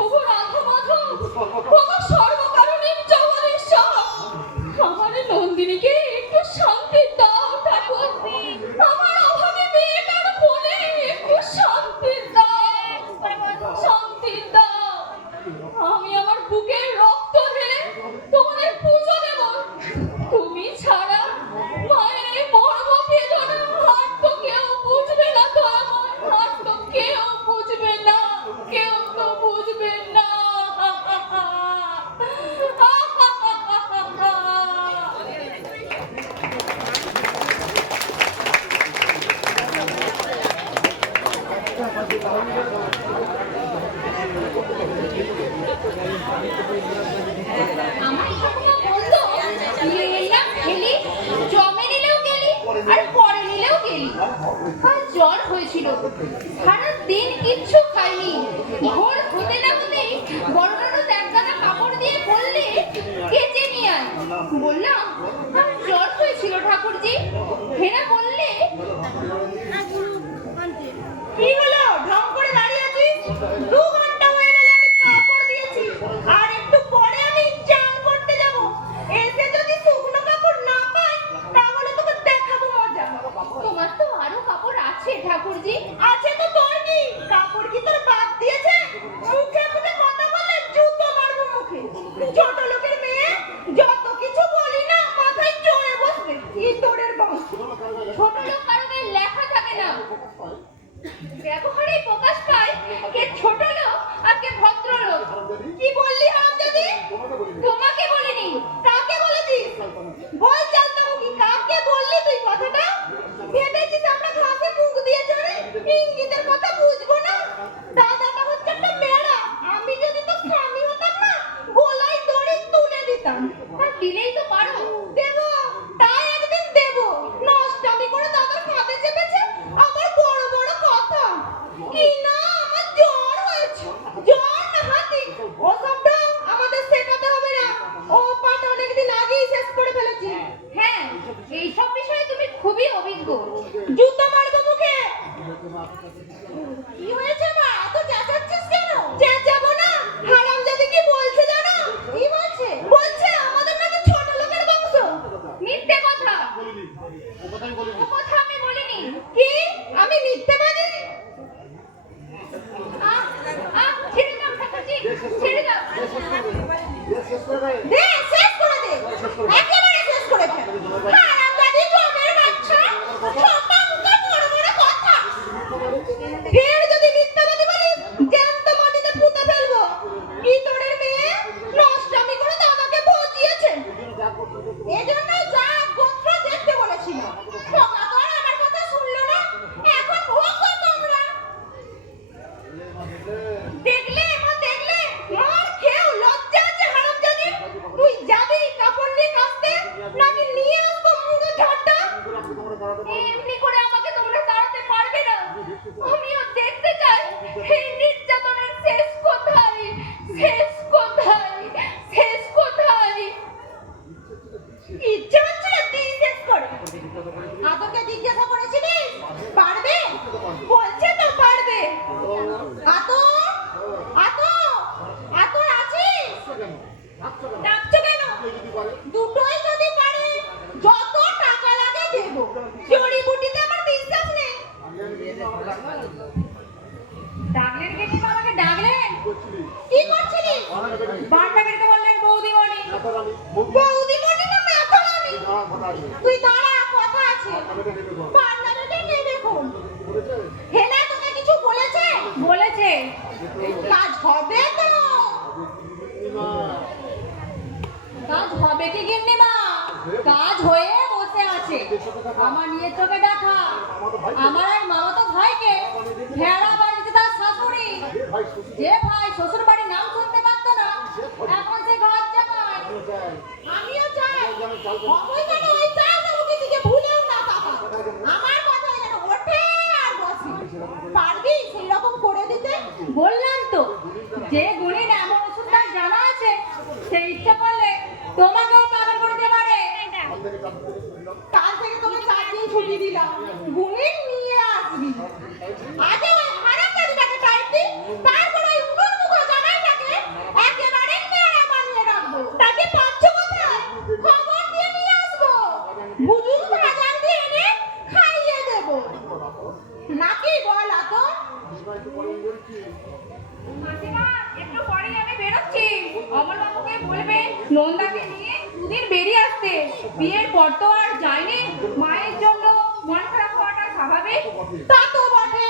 ওগো রাধামাধব, ওগো সর্বকারণের জগদীশ্বর, আমার নন্দিনীকে একটু শান্তি দাও ঠাকুর। আমার অভাবে মেয়েটার বলে একটু শান্তি দাও, শান্তি দাও। আমি আমার বুকের রক্ত ঢেলে তোমাদের পুজো দেব। তুমি ছাড়া মায়ের এই মর্ম বেদনা আর তো কেউ বুঝবে না। দয়াময়, আর তো কেউ বুঝবে না, কেউ তো বুঝবে না। আমার এরকম বলতো, নিলাম খেলি, জমে নিলেও গেলি আর পরে নিলেও গেলি। আর জ্বর হয়েছিল, সারা দিন কিচ্ছু খাইনি। ভোর হতে না হতেই বড় ননদ একগাদা কাপড় দিয়ে বললে কেচে নিয়ে আয়। বললাম আর জ্বর হয়েছিল ঠাকুরজি। হেনা বললে কি হলো ঢং করে দাঁড়িয়ে আছিস? 2 ঘন্টা হয়ে গেল আমি কাপড় দিয়েছি, আর একটু পরে আমি চান করতে যাব। এসে যদি শুকনো কাপড় না পাই তাহলে তোকে দেখাবো মজা। তোমার তো আরো কাপড় আছে ঠাকুরজি। আছে তো, তোর কি কাপড় কি তোর বাদ দিয়েছে? মুখে মুখে কথা বললে জুতো মারবো মুখে। ছোট লোকের মেয়ে, যত কিছু বলি না মাথায় চড়ে বসবে। ইঁদুরের বংশ। ছোট লোক কারণে লেখা থাকে না, ব্যবহারে প্রকাশ পায় কে ছোট লোক আর কে ভদ্রলোক। কি বললি হারামজাদি? তোমাকে বলিনি। কাকে বলেছিস? বল চালতামুখী, কাকে বললি তুই কথাটা? ভেবেছিস আমরা ঘাসে মুখ দিয়ে চড়ে ইঙ্গিতের কথা বুঝবো না? দাদাটা হচ্ছে একটা মেয়েরা। আমি যদি তো স্বামী হতাম না, গলায় দড়ি তুলে দিতাম। আর দিলেই তো পারো। দেবো, তাই একদিন দেবো। নষ্টামি করে দাদার কাঁধে চেপেছে, আবার বড় বড় কথা। কি না আমার জ্বর হয়েছে, জ্বর না হাতি। ওসব ঢং আমাদের শেখাতে হবে না। ও পাটা অনেকদিন আগেই শেষ করে ফেলেছি। হ্যাঁ, এইসব বিষয়ে তুমি খুবই অভিজ্ঞ। জুতো মারবো মুখে। কি হয়েছে মা, এত চেঁচাচ্ছিস কেন? চেঁচাবো না, হারামজাদি কি বলছে জানো? কি বলছে? বলছে আমাদের নাকি ছোট লোকের বংশ। মিথ্যে কথা। ও কথা আমি বলিনি। কি? আমি মিথ্যেবাদী? ছেড়ে দাও ঠাকুরজি, ছেড়ে দাও। দে, শেষ করে দে, একেবারে শেষ করে ফেল। হারামজাদি জমের বাচ্চা, ছোট মুখে বড় বড় কথা। ফের যদি মিথ্যাবাদী বলিস, জ্যান্ত মাটিতে পুঁতে ফেলবো। ইঁদুরের মেয়ে নষ্টামি করে দাদাকে ভজিয়েছে। এজন্য যা গোত্র দেখতে বলেছিল। খোকা তো আর আমার কথা শুনলো না। এখন ভোগো তোমরা। দেখলে মা, দেখলে? মার খেয়েও লজ্জা আছে হারামজাদি। তুই যাবি কাপড় নিয়ে কাচতে, নাকি নিয়ে আসবো মুখে ঝাঁটা? এমনি করে আমাকে তোমরা তাড়াতে পারবে না। আমিও দেখতে চাই এই নির্যাতনের শেষ কোথায়, শেষ কোথায়, শেষ কোথায়। ইচ্ছে হচ্ছে না তুই শেষ করে। আদরকে জিজ্ঞাসা করেছিলিস পারবে? বলছে তো পারবে। আতর, আতর, আতর আছিস? ডাকছো কেন? দুটোই যদি পারে, যত টাকা লাগে দেবো। জড়িবুটিতে আমার বিশ্বাস নেই। ডাকলেন কে? আমাকে ডাকলেন? কি করছিলিস? বারটা বেরোতে বললেন বৌদিমণি। বৌদিমণি না মেথরানি? তুই দাঁড়া, কথা আছে। পার্লারে নেবে কোন? হেনা তোকে কিছু বলেছে? বলেছে কাজ হবে তো? কাজ হবে কি গিন্নিমা? কাজ হয়ে বসে আছে। আমার নিয়ে তোকে দেখা, আমার এক মামাতো ভাইকে ভেড়া বাড়িতে তার শাশুড়ি, যে ভাই শ্বশুর বাড়ির নাম শুনতে পারতো না, এখন সে ঘর জামাই। আমিও চাই অবৈধ ওই চালতামুখী দিকে ভুলেও না তাকা। আমার কথা যেন ওঠে আর বসে। পারবি সেই রকম করে দিতে? বললাম যে গুণিন এমন ওষুধ তার জানা আছে, সে ইচ্ছে করলে তোমাকেও পাগল করে দিতে পারে। কাল থেকে তোকে 4 দিন ছুটি দিলাম, গুণিন নিয়ে আসবি। আগে ওই হারামজাদিটাকে টাইপ দি, তারপর ওই উড়োর মুখো জামাইটাকে একেবারে নেড়া বানিয়ে রাখবো। তাকে পাচ্ছ কোথায়? খবর দিয়ে নিয়ে আসবো। ভুজুং ভাজাং দিয়ে এনে খাইয়ে দেবো। নাকি বল তো? মাসিমা, একটু পরেই আমি বেরোচ্ছি। অমলবাবুকে বলবে নন্দাকে নিয়ে দুদিন বেরিয়ে আসতে। বিয়ের পর তো আর যায়নি, মায়ের জন্য মন খারাপ হওয়াটা স্বাভাবিক। তা তো বটে।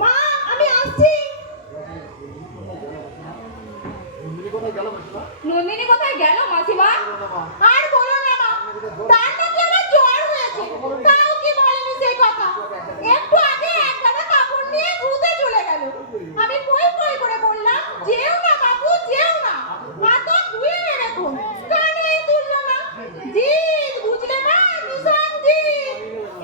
মা, আমি আসছি। নন্দিনী কোথায় গেল মাসিমা? আর বলো না মা, তার নাকি আমার জ্বর হয়েছে। তাও কি বলেনি সেই কথা। একটু আগে একখানা কাপড় নিয়ে ঘুরতে চলে গেল। আমি কই কই করে বললাম, যেও না বাবু, যেও না। হাত ধুয়ে রেখো। কানেই তুললো না। জিদ, বুঝলে মা, ভীষণ জিদ।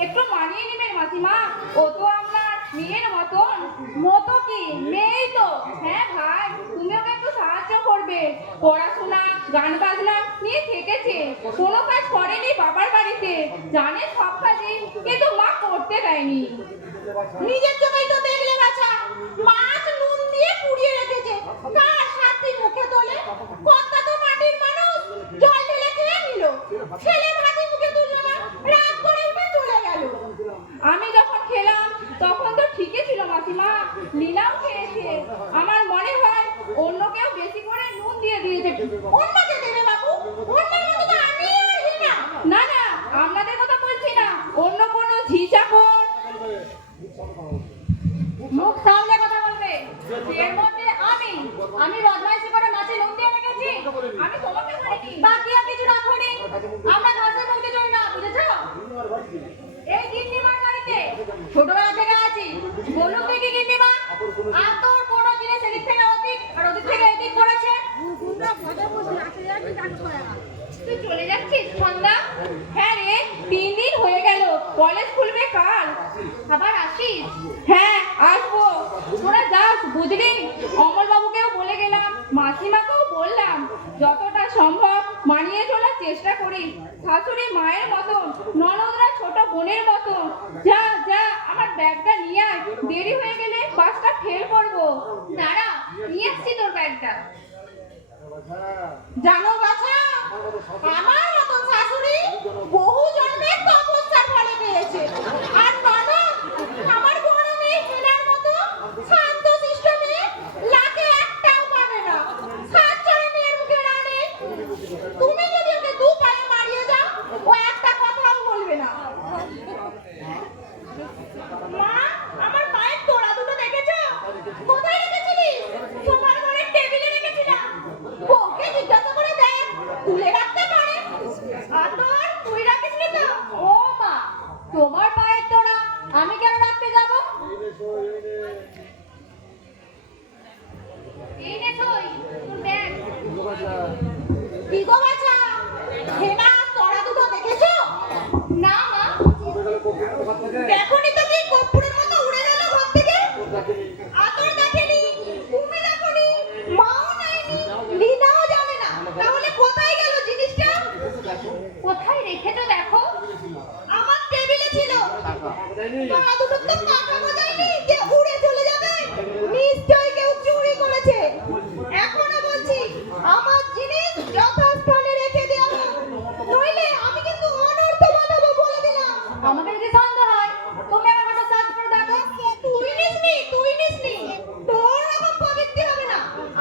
একটু মানিয়ে নেবেন মাসিমা, ও তো আপনার মেয়ের মতন। মতো কি, মেয়েই তো। হ্যাঁ ভাই, তুমি ওকে একটু সাহায্য করবে। পড়াশোনা, গান বাজনা নিয়ে থেকেছে, কোনো কাজ করেনি বাবার বাড়িতে, জানে সব কাজই, কিন্তু মা করতে দেয়নি। নিজের চোখেই তো দেখলে বাছা, মাছ নুন দিয়ে পুড়িয়ে রেখেছে। কার সাথী মুখে তোলে? কর্তা তো মাটির মানুষ, জল ঢেলে খেয়ে নিল। ছেলে ভাতি মুখে তুললো না, রাগ করে উঠে চলে গেল। আমি যখন খেলাম তখন তো ঠিকই ছিল মাসিমা, লীলাও খেয়েছে। আমার মনে হয় অন্য কেউ বেশি করে নুন দিয়ে দিয়েছে। অন্যকে দেবে বাবু, অন্যের মতো তো আমি আর হিনা। না না, আপনাদের কথা বলছি না, অন্য কোনো ঝি চাকর। মুখ সামলে কথা বলবে। এর মধ্যে আমি বদমাইশি করে মাছে নুন দিয়ে রেখেছি, আমি তোমাকে বলিনি। বাকি আর কিছু রাখোনি। আমরা ঘাসের মুখে চলি না, বুঝেছো? এই গিন্নিমার বাড়িতে ছোটবেলা থেকে আছি। বলুক দেখি গিন্নিমা, আর তোর কোনো জিনিস এদিক থেকে ওদিক আর ওদিক থেকে এদিক করেছে? তুই চলে যাচ্ছিস সন্ধ্যা? হ্যাঁ রে, 3 দিন হয়ে গেল, কলেজ খুলবে কাল। আবার আসিস? হ্যাঁ, আসবো। তোরা যাস, বুঝলি? অমলবাবুকেও বলে গেলাম, মাসিমাকেও বললাম, যতটা সম্ভব মানিয়ে চলার চেষ্টা করি। শাশুড়ি মায়ের মতন, ননদরা ছোট বোনের মতন। যা যা, আমার ব্যাগটা নিয়ে আয়, দেরি হয়ে গেলে বাসটা ফেল করবো। দাঁড়া, নিয়ে আসছি তোর ব্যাগটা। জানো বাছা, আমার মতন শাশুড়ি বহু জন্মের তপস্যার ফলে পেয়েছে। আর ননদ আমার বড় মেয়ে হেনার মতো শান্ত শিষ্ট মেয়ে লাখে একটাও পাবে না। সাতচরে মেয়ের মুখে রানে। তুমি যদি ওকে 2 পায়ে মারিয়ে যাও, ও একটা কথাও বলবে না। মা, আমার পায়ের তোড়া দুটো দেখেছো? কোথায় রেখেছিলিস? সোফার ঘরের টেবিলে রেখেছিলাম। ওকে জিজ্ঞাসা করে দেখ, তুলে রাখতে পারে। আতর, তুই রাখিসনি তো? ও মা, তোমার পায়ের তোড়া আমি কেন রাখতে যাব? এই নে তুই, তোর ব্যাগ। কি গো বাছা, হেনা তোড়া দুটো দেখেছো? না মা। দেখোনি তো কি কর্পূরের মতো উড়ে গেল ঘর থেকে? আতর দেখেনি, তুমি দেখোনি, মাও নেয়নি, লীনাও জানে না। তাহলে কোথায় গেল জিনিসটা? কোথায় রেখেছো দেখো? আমার টেবিলে ছিল। তোড়া দুটো তো টাকা বোঝায়নি যে উড়ে চলে যাবে। নিশ্চয়ই কেউ চুরি করেছে। এখনো বলছি, আমার জিনিস যথাস্থানে রেখে দেওয়া হোক, নইলে আমি কিন্তু অনর্থ বানাবো বলে দিলাম। আমাকে যদি সন্দেহ হয়, তুমি আমার হাতে সার্চ করে দেখো। তুই নিসনি, তুই নিসনি। তোর রকম পবিত্র হবে না।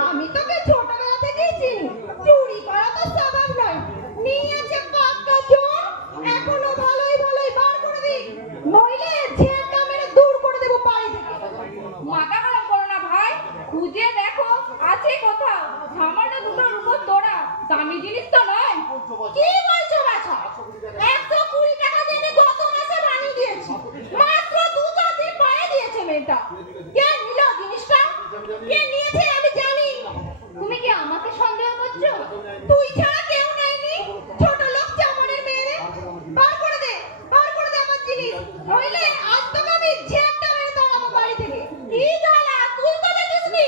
আমি তোকে ছোটবেলা থেকেই চিনি। চুরি করা তো স্বভাব নয়। নিয়েছে পাক্কা চোর। এখনো ভালোই ভালোই বার করে দিই, নইলে ঝেঁটা মেরে দূর করে দেবো বাড়ি থেকে। মাথা খারাপ করো না ভাই, খুঁজে দেখো আছে কোথাও। সামান্য দুটো রূপোর তোড়া, দামি জিনিস তো নয়। কি বলছো বাছা? 120 টাকা দিয়ে গত মাসে বানিয়ে দিয়েছি। মাত্র 2-4 দিন পরে দিয়েছে মেয়েটা। কে নিল জিনিসটা? কে নিয়েছে আমি জানি। তুমি কি আমাকে সন্দেহ করছো? তুই ছাড়া কেউ নেয়নি। ছোট লোক চামড়ের মেয়ে। বার করে দে আমার জিনিস, নইলে আজ তোকে আমি ঝেঁটা মেরে তাড়াবো বাড়ি থেকে। কি জ্বালা, তুই তো দেখিসনি।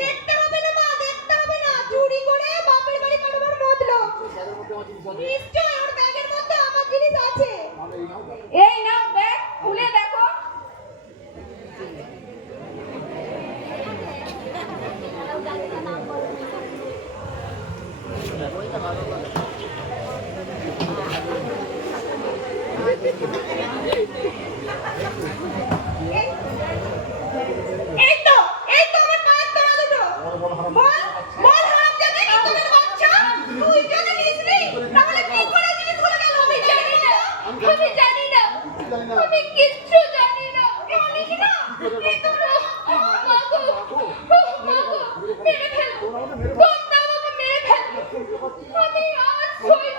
দেখতে হবে না এই তো আমার পায়ের তলা দুটো। বল হারামজাদা, এই তোদের বাচ্চা। তুই যদি নিসনি, তাহলে কি করে জিনিসগুলো গেল? আমি জানি না, আমি কিচ্ছু জানি না। জানিস না? এই তো মাগো, মেরে ফেলো, তোমরা আমাকে মেরে ফেলো। আমি আর সইতে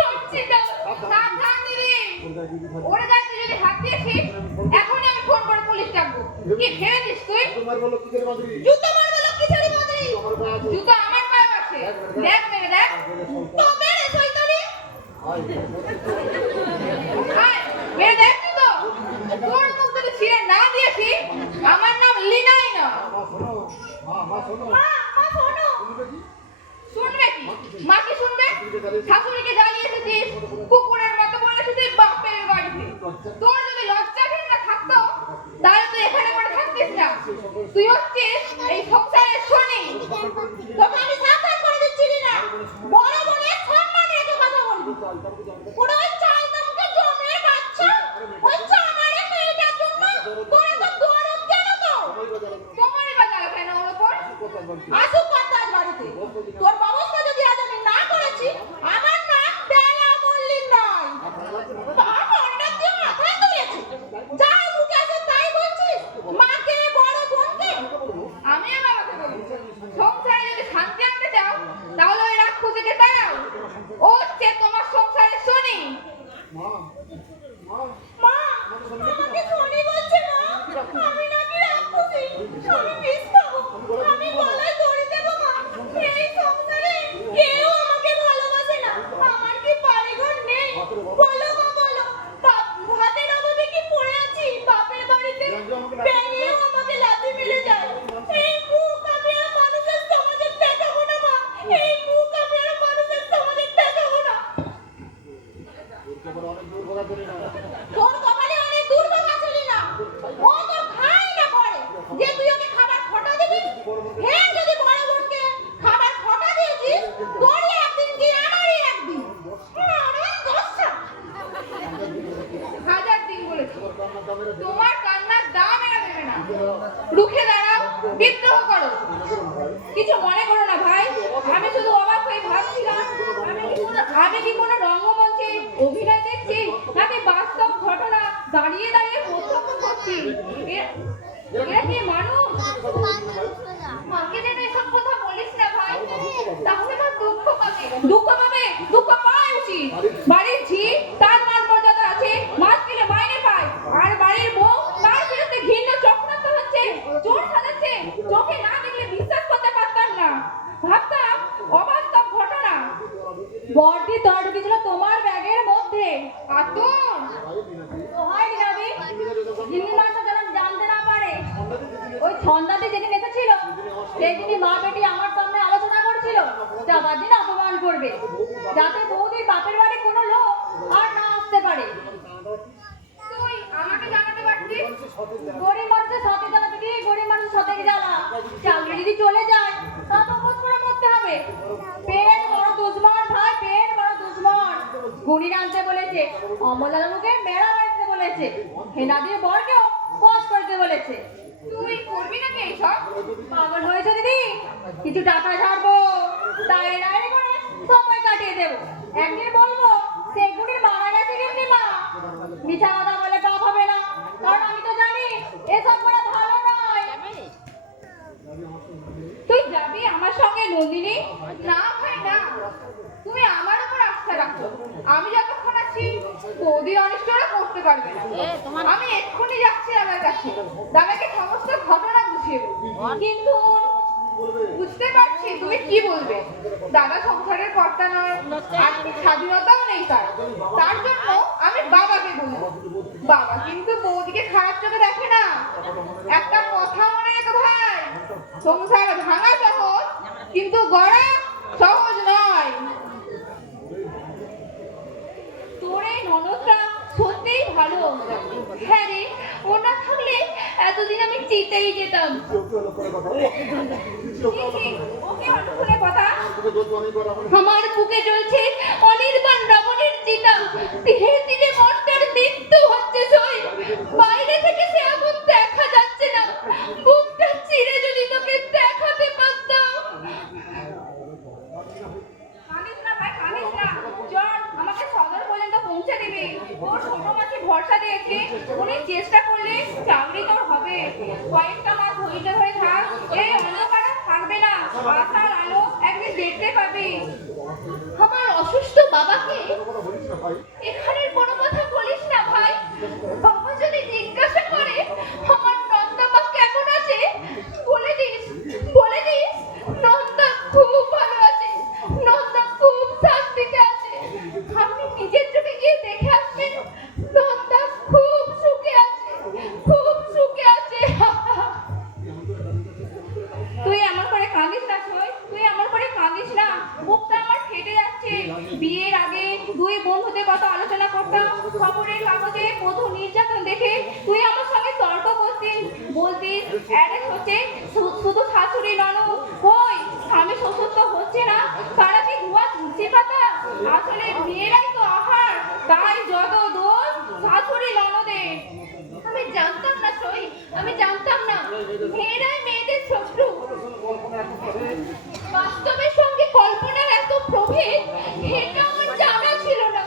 পারছি না। সাবধান দিদি, ওর কাছে যদি হাত দিয়েছিস, এখনই আমি ফোন করে পুলিশ ডাকবো। কি ভেবেছিস তুই? জুতো মারবো লক্ষ্মী ছেড়ে মাদরি। জুতো আমার পায়ে আছে, দেখ মেরে দেখ। তবে রে শয়তানি। আয়, মেরে দেখ তো। তোর মুখ যদি ছিঁড়ে না দিয়েছি, আমার নাম লিনাই না। মা শোনো। শুনবে কি? মা কি শুনবে? শাশুড়িকে জ্বালিয়ে এসেছিস, কুকুরের মতো বলে এসেছিস বাপের বাড়িতে। তোর যদি লজ্জা ঘৃণা থাকতো, তাহলে তুই এখানে করে থাকতিস না। তুই হচ্ছিস এই সংসারের শনি। তোকে আমি সাবধান করে দিচ্ছি না। বড় বোনের সম্মান রেখে কথা বলবি। পুরো ওই চালটা মুখে জমের বাচ্চা। ওই চামারে মেয়েটার জন্য তোর এত দরদ কেন তো? তোমারই বা জ্বালা কেন ওর ওপর? আসুক কথা আজ বাড়িতে। তোর ব্যবস্থা যদি আজ আমি না করেছি, আমার নাম বেলা মল্লিক নয়। তার মনটা দিয়ে মাথায় তুলেছি। যাই মুখে আসে তাই বলছিস। মাকে, বড় বোনকে। আমি আমার কথা বলি। সংসারে যদি শান্তি আনতে চাও, তাহলে ওই রাক্ষসীকে দাও। ও হচ্ছে তোমার সংসারের শনি। মা, আমাকে শনি বলছে মা। আমি নাকি রাক্ষসী। আমি বিষ খাবো। আমি গলায় দড়ি দেবো মা। এই সংসারে কেউ আমাকে ভালোবাসে না। আমার কি বাড়িঘর নেই? বলো মা বলো। ভাতের অভাবে কি পড়ে আছি বাপের বাড়িতে? পেলেও আমাকে লাথি মেরে যায়। এই মুখ আমি আর মানুষের সমাজে দেখাবো না মা। এই মুখ আমি আর মানুষের সমাজে দেখাবো না। তোর কপালে অনেক দুর্ভাগা ছিল না। ও তো খাই না করে যে তুই ওকে খাবার খটা দিবি। হ্যাঁ, যদি বড় বোনকে খাবার খটা দিয়েছিস, তোরই একদিন কি আমারই একদিন। আরে দশটা। হাজার দিন বলেছি, তোমার কান্নার দাম এরা দেবে না। রুখে দাঁড়াও, বিদ্রোহ করো। কিছু মনে করো না ভাই, আমি শুধু অবাক হয়ে ভাবছিলাম, আমি কি কোনো রঙ্গমঞ্চে অভিনয় দেখছি, নাকি বাস্তব ঘটনা দাঁড়িয়ে দাঁড়িয়ে প্রত্যক্ষ করছি। এরা কি মানুষ? মাকে যেন এসব কথা বলিস না ভাই, তাহলে মা দুঃখ পাবে। দুঃখ পাওয়া উচিত। বাড়ির ঝি তার মান মর্যাদা আছে, মাস গেলে মাইনে পায়। আর বাড়ির বউ তার বিরুদ্ধে ঘৃণ্য চক্রান্ত হচ্ছে, চোর সাজাচ্ছে। চোখে না দেখলে বিশ্বাস করতে পারতাম না, ভাবতাম অবাস্তব ঘটনা। বড়টি তোর ঢুকেছিল তোমার ব্যাগের মধ্যে। আর তোর হয় দিনাদি, জিন্নি মাছটা যেন জানতে না পারে। ওই ছন্দাতে যেদিন এসেছিল, সেই দিনই মা বেটি আমার সামনে আলোচনা করছিল যাবার দিন অপমান করবে, যাতে বৌদির বাপের বাড়ি কোনো লোক আর না আসতে পারে। তুই আমাকে জানাতে পারতিস। গরিব মানুষের সাথে জ্বালা দিদি, গরিব মানুষের সাথে জ্বালা। চাকরি যদি চলে যায়, তা তো বোঝ করে মরতে হবে। পেট বড় দুশ্মন ভাই, পেট বড় দুশ্মন। গুণি আনতে বলেছে, অমলালুকে মেলা বাড়িতে বলেছে, হেনাদির বরকেও বস করতে বলেছে। তুই করবি নাকি এইসব? পাগল হয়েছে দিদি, কিছু টাকা ছাড়বো, তাই নাই করে সময় কাটিয়ে দেবো। একদিন বলবো সেগুলি মারা গেছে কিন্তু মা। মিছা কথা বলে পাপ হবে না, কারণ আমি তো জানি এসব করা ভালো নয়। তুই যাবি আমার সঙ্গে নন্দিনী? না ভাই না, তুমি আমার উপর আস্থা রাখো। আমি যতক্ষণ আছি বৌদির অনিষ্টরা করতে পারবে না। আমি এক্ষুনি যাচ্ছি আমার কাছে, দাদাকে সমস্ত ঘটনা বুঝিয়ে দেবো। কিন্তু বুঝতে পারছি তুমি কি বলবে। দাদা সংসারের কর্তা নয়, আর্থিক স্বাধীনতাও নেই তার। তার জন্য আমি বাবাকে বলবো। বাবা কিন্তু বৌদিকে খারাপ চোখে দেখে না। একটা কথা মনে রেখো ভাই, সংসার ভাঙা সহজ, কিন্তু গড়া সহজ নয়। তোর এই ননদটা সত্যি সত্যিই ভালো। হ্যাঁ রে, ও না থাকলে এতদিন আমি চিতেই যেতাম। ওকে অনেকক্ষণে কথা। আমার বুকে জ্বলছে অনির্বাণ রাবণের চিতা, ধীরে ধীরে মনটার মৃত্যু হচ্ছে সই। বাইরে থেকে সে আগুন দেখা যাচ্ছে না, বুকটা চিরে যদি তোকে দেখাতে পারতাম। কাঁদিস না ভাই, কাঁদিস না। চল, আমাকে সদর পর্যন্ত পৌঁছে দিবি। তোর ছোট মাকে ভরসা দিয়েছি, উনি চেষ্টা করলে চাকরি তোর হবে। কয়েকটা মাস ধৈর্য ধরে থাক, এই অন্ধকার আর থাকবে না। আশার আলো একদিন দেখতে পাবি। আমার অসুস্থ বাবাকে এখানের কোনো কথা বলিস না ভাই। বাবা যদি জিজ্ঞাসা করে আমার নন্দা মা কেমন আছে, বলে দিস, বলে দিস নন্দা খুব ভালো আছে, নন্দা খুব শান্তিতে আছে। আপনি নিজের চোখে গিয়ে দেখে আসবেন, নন্দা খুব সুখে আছে, খুব সুখে আছে। তুই এমন করে কাঁদিস না সই, তুই এমন করে কাঁদিস না। বুকটা আমার ফেটে যাচ্ছে। বিয়ের আগে দুই বন্ধুতে কত আলোচনা করতাম, খবরের কাগজে কত নির্যাতন দেখে তুই আমার সঙ্গে তর্ক করতিস, বলতিস অ্যারেস্ট হচ্ছে শুধু শাশুড়ি ননদ। কই, স্বামী শ্বশুর তো হচ্ছে না, তারা কি ধোয়া তুলসী পাতা? আসলে মেয়েরাই তো আহার, তাই যত দোষ শাশুড়ি ননদের। আমি জানতাম না সই, আমি জানতাম না মেয়েরাই মেয়েদের শত্রু। বাস্তবের সঙ্গে কল্পনার এত প্রভেদ, এটা আমার জানা ছিল না।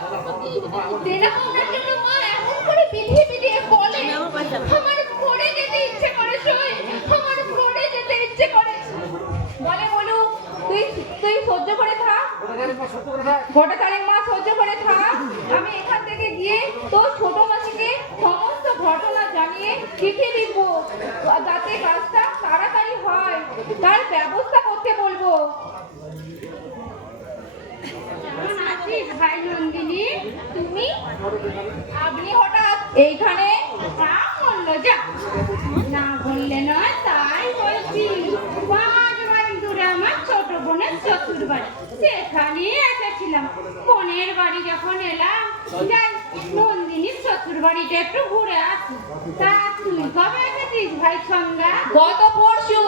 দেনা পাওনার জন্য মা এমন করে বিধিয়ে বিধিয়ে বলে, আমার পড়ে যেতে ইচ্ছে করে সই, আমার পড়ে যেতে ইচ্ছে করে। বলে বলুক, তুই তুই সহ্য করে থাক, গোটা চারেক মাস সহ্য করে থাক। আমি এখান থেকে গিয়ে তোর ছোট মাসিকে সমস্ত ঘটনা জানিয়ে চিঠি লিখবো, যাতে কাজটা তাড়াতাড়ি হয়, তার ব্যবস্থা করতে বলবো। কেমন আছিস ভাই নন্দিনী? তুমি? আপনি হঠাৎ এইখানে? বললো যা, না বললে নয়, তাই বলছি। 5 মাইল দূরে আমার ছোট বোনের শ্বশুর বাড়ি, সেখানে এসেছিলাম। বোনের বাড়ি যখন এলাম, যাই নন্দিনীর শ্বশুর বাড়িটা একটু ঘুরে আসি। তা তুই কবে এসেছিস ভাই সঙ্গা? গত পরশু।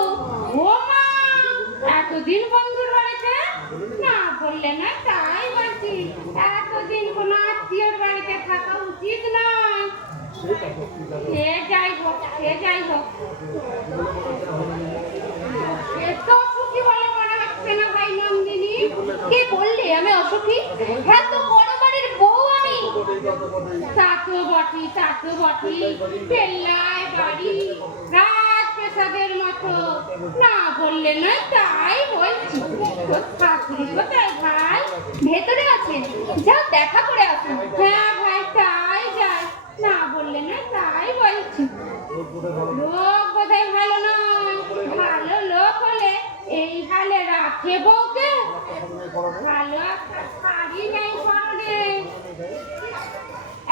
ও মা, এতদিন বন্ধুর বাড়িতে? না বললে না, তাই বলছি। এতদিন কোনো আত্মীয়র বাড়িতে থাকা উচিত নয়। সে যাই হোক, সে যাই হোক। এত সুখী বলে মনে হচ্ছে না ভাই নন্দিনী। কে বললে আমি অসুখী? হ্যাঁ, তো বড় বাড়ির বউ আমি। তা তো বটি, তা তো বটি। পেল্লায় বাড়ি, রাজপ্রাসাদের মতো। না বললে না, তাই বলছি। তোর শাশুড়ি কোথায় ভাই? ভেতরে আছেন, যাও দেখা করে আসুন। হ্যাঁ ভাই, তাই যাই। না বললে না, তাই বলছি। লোক বোধহয় ভালো নয়। ভালো লোক হলে এই হালে রাখে বউকে। ভালো একটা শাড়ি নেই পরনে,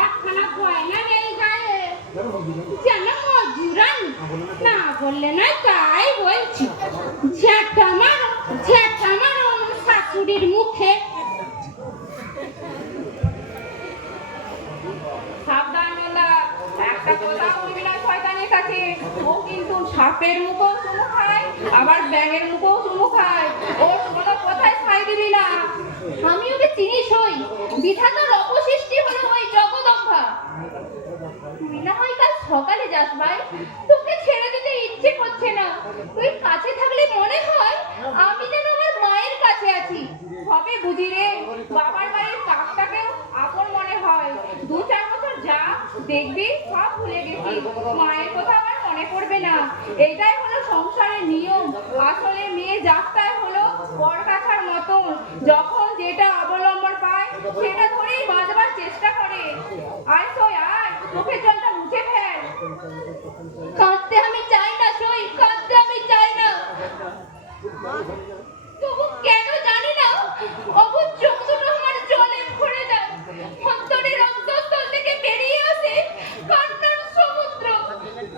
একখানা গয়না নেই গায়ে, যেন মজুরান। না বললে না, তাই বলছি। ঝ্যাঁটা মারো, ঝ্যাঁটা মারো শাশুড়ির মুখে। সাবধান নন্দা, একটা কথা বলবি না শয়তানের কাছে। ও কিন্তু সাপের মুখও চুমু খায়, আবার ব্যাঙের মুখও চুমু খায়। ওর কোনো কথায় ছাই দিবি না। আমি ওকে চিনি সই, বিধাতার অপসৃষ্টি হলো ওই জগদম্বা। তুই না হয় কাল সকালে যাস ভাই, তোকে ছেড়ে দিতে ইচ্ছে করছে না। তুই কাছে থাকলে মনে হয় আমি যেন আমার মায়ের কাছে আছি। হবে বুঝি রে, বাবার বাড়ির কাকটাকেও আপন মনে হয়। 2-4 বছর যা, দেখবি সব ভুলে গেছি। মায়ের কথা আমার মনে পড়বে না। এটাই হলো সংসারের নিয়ম। আসলে মেয়ে যাত্রায় হলো বর কাছার মতন, যখন যেটা অবলম্বন পায় সেটা ধরেই বাঁচবার চেষ্টা করে। আয় সই আয়, চোখের জলটা মুছে ফেল। কাঁদতে আমি চাই না সই, কাঁদতে আমি চাই না। তবু কেন জানি না, অবুঝ চোখ দুটো আমার জলে ভরে যায়। অন্তরের অন্তঃস্থল থেকে বেরিয়ে আসে কান্নার সমুদ্র।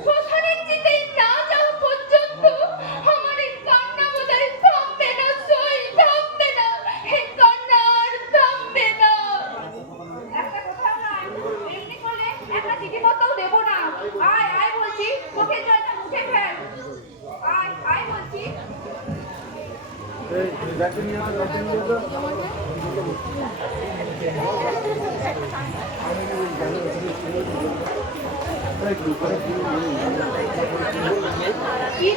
শ্মশানের চিতেই না যাওয়া পর্যন্ত আমার এই কান্না বোধহয় থামবে না সই, থামবে না। এই কান্না আর থামবে না। একটা কথা নয়, এমনি করলে কি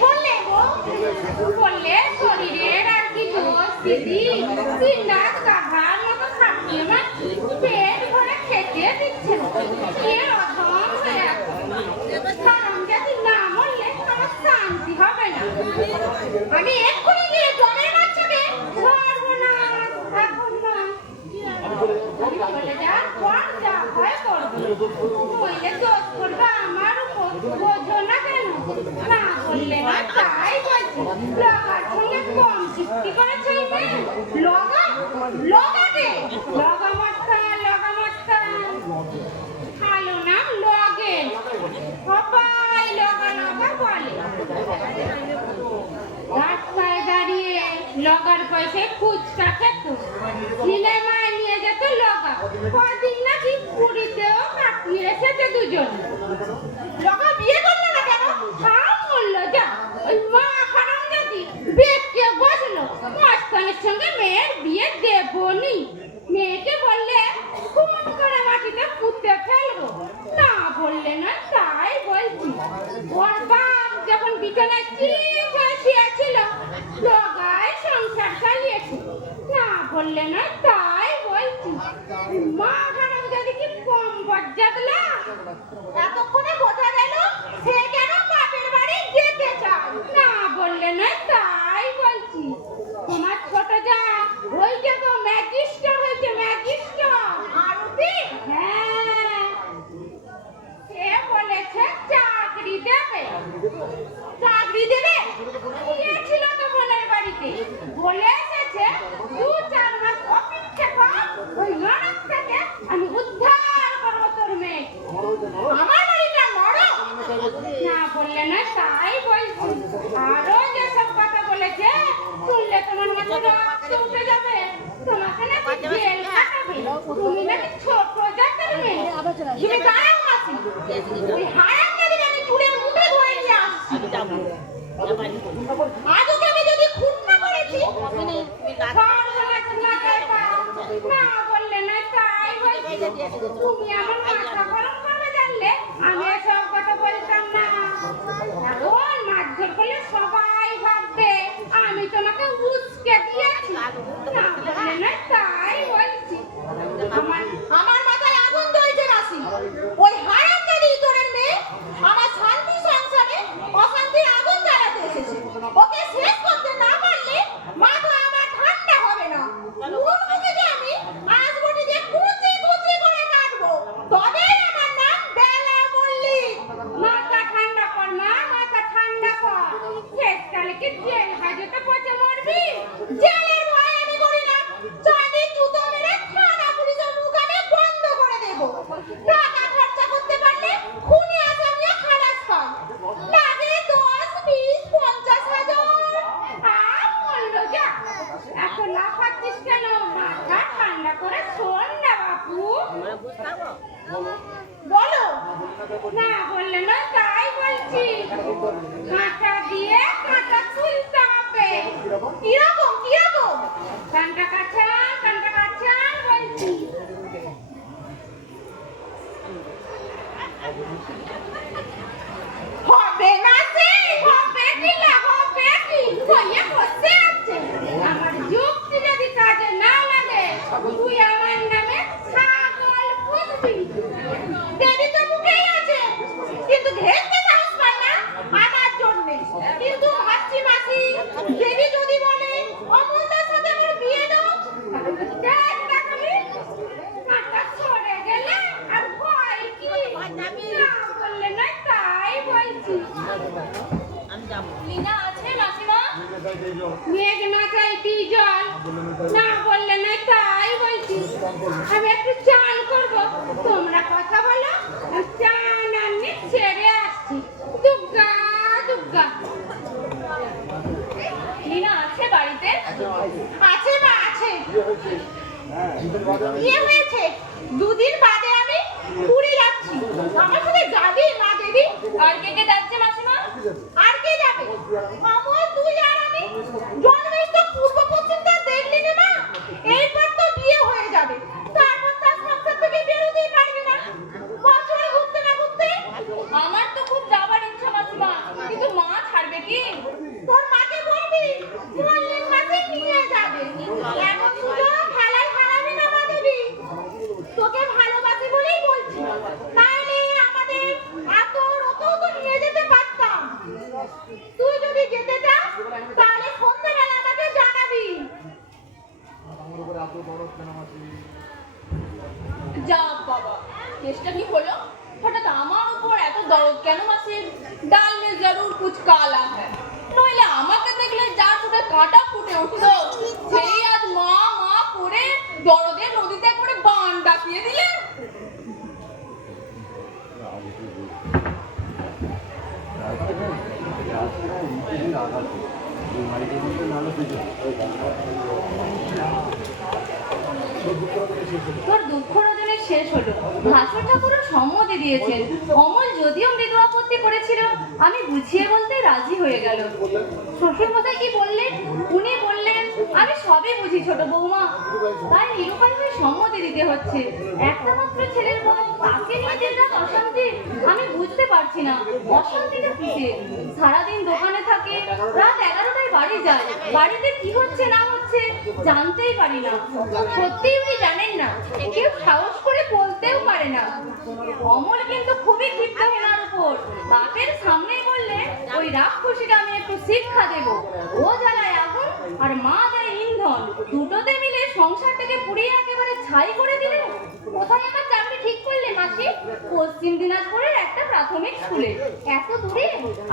বললে গো? বললে শরীরের আর কি দোষ দিদি, তিনদার গাধার মতো খাচ্ছি আমার পেট ভরে খেতে দিচ্ছে না। কে অধম হয়ে আছে। কারণ যদি না বললে আমার শান্তি হবে না। আমি এক্ষুনি গিয়ে জমের বাচ্চাকে ধরবো না, এখন না। চলে যা, পর যা হয় করবো। নইলে দোষ করবে আমার উপর, বোঝো না কেন? না বললে না তাই বলছি। লগার সঙ্গে কম চুক্তি করেছে এই মেয়ে। লগা লগাকে লগা মস্তা, লগা মস্তা। ভালো নাম লগে। সবাই লগা লগা বলে। রাস্তায় দাঁড়িয়ে লগার পয়সায় ফুচকা খেত, সিনেমায় নিয়ে যেত লগা। কদিন নাকি পুরীতেও কাটিয়ে এসেছে দুজন। লগা বিয়ে করলো না কেন? খাও বললো যা, ওই মা খারাপ যদি বেঁচে বসলো মস্তানের সঙ্গে মেয়ের বিয়ে দেবনি। মেয়েকে বললে খুন করে মাটিতে পুঁতে ফেলবো, না বললে না তাই বলছি। ওর বাপ যখন বিছানায় চিত হয়ে শুয়েছিল লগায় সংসার চালিয়েছে, না বললে না তাই বলছি। মা খারাপ যদি কি কম বজ্জাতলা। এতক্ষণে বোঝা গেল সে কেন বাপের বাড়ি যেতে চায়। না বললে না তাই বলছি। তোমার ছোট যা ওই যে তো ম্যাজিস্ট্রেট হয়েছে, ম্যাজিস্ট্রেট। আরতি হ্যাঁ, সে বলেছে চাকরি দেবে। চাকরি দেবে? গিয়েছিল তো বোনের বাড়িতে, বলে এসেছে 2-4 মাস অপেক্ষা কর, ওই নরক থেকে আমি উদ্ধার করবো তোর মেয়ে। আমার বাড়িটা নরক? না বললে না তাই বলছি। আরো যেসব কথা বলেছে শুনলে তোমার মাথা রক্ত উঠে যাবে। তোমাকে নাকি জেল কাটাবে। তুমি নাকি ছোট জাতের মেয়ে। তুমি দাঁড়াও মাসি, ওই হারামজাদি আমি চুলে মুঠে ধরে নিয়ে আসছি। আজ ওকে আমি যদি খুন না করেছি সর্বনাশ মাথায় পাও। না বললে না তাই বলছি। তুমি আমার মাথা গরম করবে জানলে আমি এসব কথা বলতাম না। এখন মারধর করলে সবাই ভাববে আমি তোমাকে উস্কে দিয়েছি। না বললে না তাই বলছি। আমার আমার মাথায় আগুন জ্বলছে মাসি। ওই হারামজাদি ইতরের মেয়ে আমার শান্তি সংসারে অশান্তির আগুন জ্বালাতে এসেছে। ওকে শেষ করতে না পারলে মাথা আমার ঠান্ডা হবে না। ওর মুখে যে আমি আঁশবটি দিয়ে কুচি কুচি করে কাটবো, তবেই আমার নাম বেলা মল্লিক। মাথা ঠান্ডা কর মা, মাথা ঠান্ডা কর। শেষকালে কি জেল হাজতে পচে মরবি? জেলের ভয় আমি করি না। চাঁদি জুতো মেরে থানা পুলিশের মুখ আমি বন্ধ করে দেবো। টাকা খরচা করতে পারলে খুনি আসামিও খালাস পায়। লাগে 10, 20, 50 হাজার। বললো যা, এত লাফাচ্ছিস কেন? মাথা ঠান্ডা করে শোন না বাপু। বলো না বললে না তাই বলছি। কাঁটা দিয়ে কাঁটা তুলতে হবে। কিরকম কিরকম? কানটা কাছান বলছি। হবে না সে? হবে কি না হবে কি? কইয়া বসে আছে। আমার যুক্তি যদি কাজে না লাগে তুই আমার নামে ছাগল পুষবি। দেবী তো মুখেই আছে, কিন্তু ঘেরতে সাহস পায় না আমার জন্যে। কিন্তু ভাবছি মাসি, দেবী যদি বলে অমূল্যের সাথে আমার বিয়ে দাও, দেখ তাকালি, কাঁটা সরে গেলে আর ভয় কি? না বললে না তাই বলছি। লীনা আছে মাসিমা? মেঘ না চাইতি জল, না বললে না তাই বলছি। আমি একটু চান করব, তোমরা কথা বলো। আমি চান আননি ছেড়ে আসছি। দুগ্গা দুগ্গা। লীনা আছে বাড়িতে? আছে মা আছে। বিয়ে হয়েছে 2 দিন বাদে আমি পুরী যাচ্ছি। আমার সাথে যাবি মা দেবী? আর কে কে যাচ্ছে মাসিমা? আর কে যাবে? আমার তুই আর আমি জন্মেই তো পূর্ব কালা হ্যাঁ, নইলে আমাকে দেখলে যার চোখে কাঁটা ফুটে উঠলো সেই আজ মা মা করে দরদের নদীতে করে বান ডাকিয়ে দিলে। তোর দুঃখ রজনী শেষ হলো। ভাসুর ঠাকুরও সম্মতি দিয়েছেন। অমল যদিও মৃদু আপত্তি করেছিল, আমি বুঝিয়ে বলতে রাজি হয়ে গেল। শ্বশুর মশাই কি বললেন? উনি বললেন, আমি সবই বুঝি ছোট বৌমা, তাই নিরুপায় হয়ে সম্মতি দিতে হচ্ছে। একটা মাত্র ছেলের বউ, তাকে নিয়ে যে রাত অশান্তি, আমি বুঝতে পারছি না অশান্তিটা কিসে। সারাদিন দোকানে থাকে, রাত 11টায় বাড়ি যায়, বাড়িতে কি হচ্ছে না হচ্ছে জানতেই পারি না। সত্যি উনি জানেন না, কেউ সাহস করে বলতেও পারে না। অমল কিন্তু খুবই ক্ষিপ্ত হেনার উপর। বাপের সামনে বললে ওই রাক্ষসীকে আমি একটু শিক্ষা দেব। ও জ্বালায় আগুন আর মা দেয় ইন্ধন, দুটোতে মিলে সংসারটাকে পুড়িয়ে একেবারে ছাই করে দিলে। কোথায় আমার চাকরি ঠিক করলে মাসি? পশ্চিম দিনাজপুরের একটা প্রাথমিক স্কুলে। এত দূরে?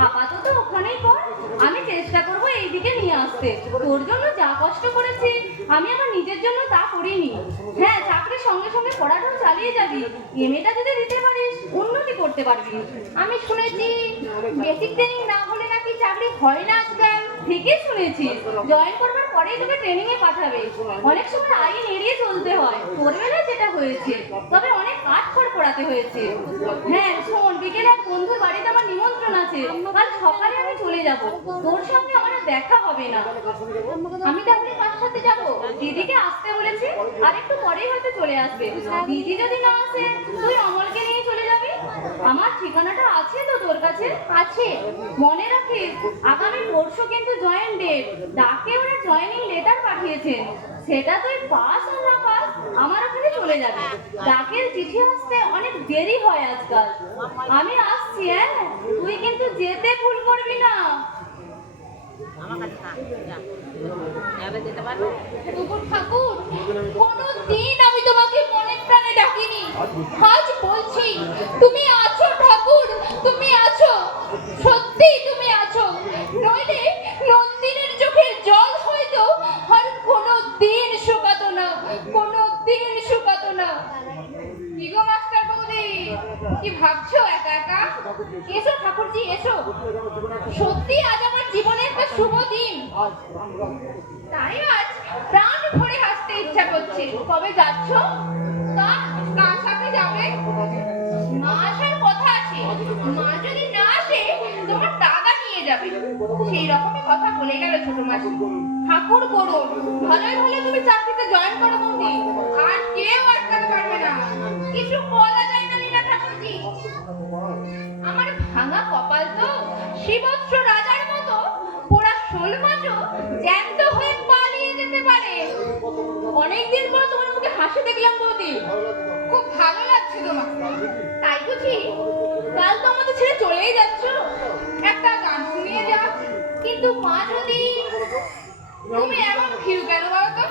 আপাতত ওখানেই কর। আমি চেষ্টা করবো এইদিকে নিয়ে আসতে। তোর জন্য যা কষ্ট করেছি আমি আমার নিজের জন্য তা করিনি। হ্যাঁ, চাকরির সঙ্গে সঙ্গে পড়াটাও চালিয়ে যাবি। এমএটা যদি দিতে পারিস উন্নতি করতে পারবি। আমি শুনেছি বেসিক ট্রেনিং না হলে নাকি চাকরি হয় না আজকাল। ঠিকই শুনেছিস, জয়েন করবার পরেই তোকে ট্রেনিং এ পাঠাবে। অনেক সময় আইন এড়িয়ে চলতে হয়, তোর বেলায় যেটা হয়েছে। তবে অনেক কাঠখড় পোড়াতে হয়েছে। হ্যাঁ শোন, বিকেলে এক বন্ধুর বাড়িতে আমার নিমন্ত্রণ আছে, কাল সকালে আমি চলে যাব। তোর সঙ্গে আমার আর দেখা হবে না। আমি তাহলে কার সাথে যাবো? দিদিকে আসতে বলেছি, আর একটু পরেই হয়তো চলে আসবে। দিদি যদি না আসে তুই অমলকে নিয়ে চলে যাবি। আমার ঠিকানাটা আছে তো তোর কাছে? আছে। মনে রাখিস, আগামী পরশু কিন্তু জয়েন ডেট। ডাকে ওরা জয়েনিং লেটার পাঠিয়েছেন। সেটা তুই পাস আর না পাস আমার ওখানে চলে যাবে। ডাকের চিঠি আসতে অনেক দেরি হয় আজকাল। আমি আসছি, হ্যাঁ, তুই কিন্তু যেতে ভুল করবি না। ঠাকুর ঠাকুর, কোনোদিন আমি তোমাকে মনের প্রাণে ডাকিনি, আজ বলছি তুমি আছো ঠাকুর, তুমি আছো, সত্যি তুমি আছো। নইলে নন্দিনীর চোখের জল হয়তো আর কোনোদিন শুকাতো না, কোনোদিন শুকাতো না। কি গো মাস্টার বৌদি, কি ভাবছো একা একা? এসো ঠাকুরজি এসো, সত্যি আজ আমার জীবনে একটা শুভ দিন, তাই আজ প্রাণ ভরে হাসতে ইচ্ছা করছে। কবে যাচ্ছ? কার সাথে যাবে? মা আসার কথা আছে, মা যদি না আসে তোমার দাদা নিয়ে যাবে, সেই রকমই কথা বলে গেল ছোট মাসি। ঠাকুর করুন, ভালোই ভালো তুমি চাকরিতে জয়েন করো বৌদি, আর কেউ আটকাতে পারবে না। কিছু বলা যায় না লীলা ঠাকুরজি, আমার ভাঙা কপাল তো শিবত্র রাজার মতো পোড়া শোল মাছও জ্যান্ত হয়ে পালিয়ে যেতে পারে। অনেকদিন পর তোমার মুখে হাসি দেখলাম বৌদি, খুব ভালো লাগছে তোমার। তাই বুঝি? কাল তো আমাদের ছেড়ে চলেই যাচ্ছ, একটা গান শুনিয়ে যা। কিন্তু মা যদি... তুমি এমন ভীরু কেন বলো তো?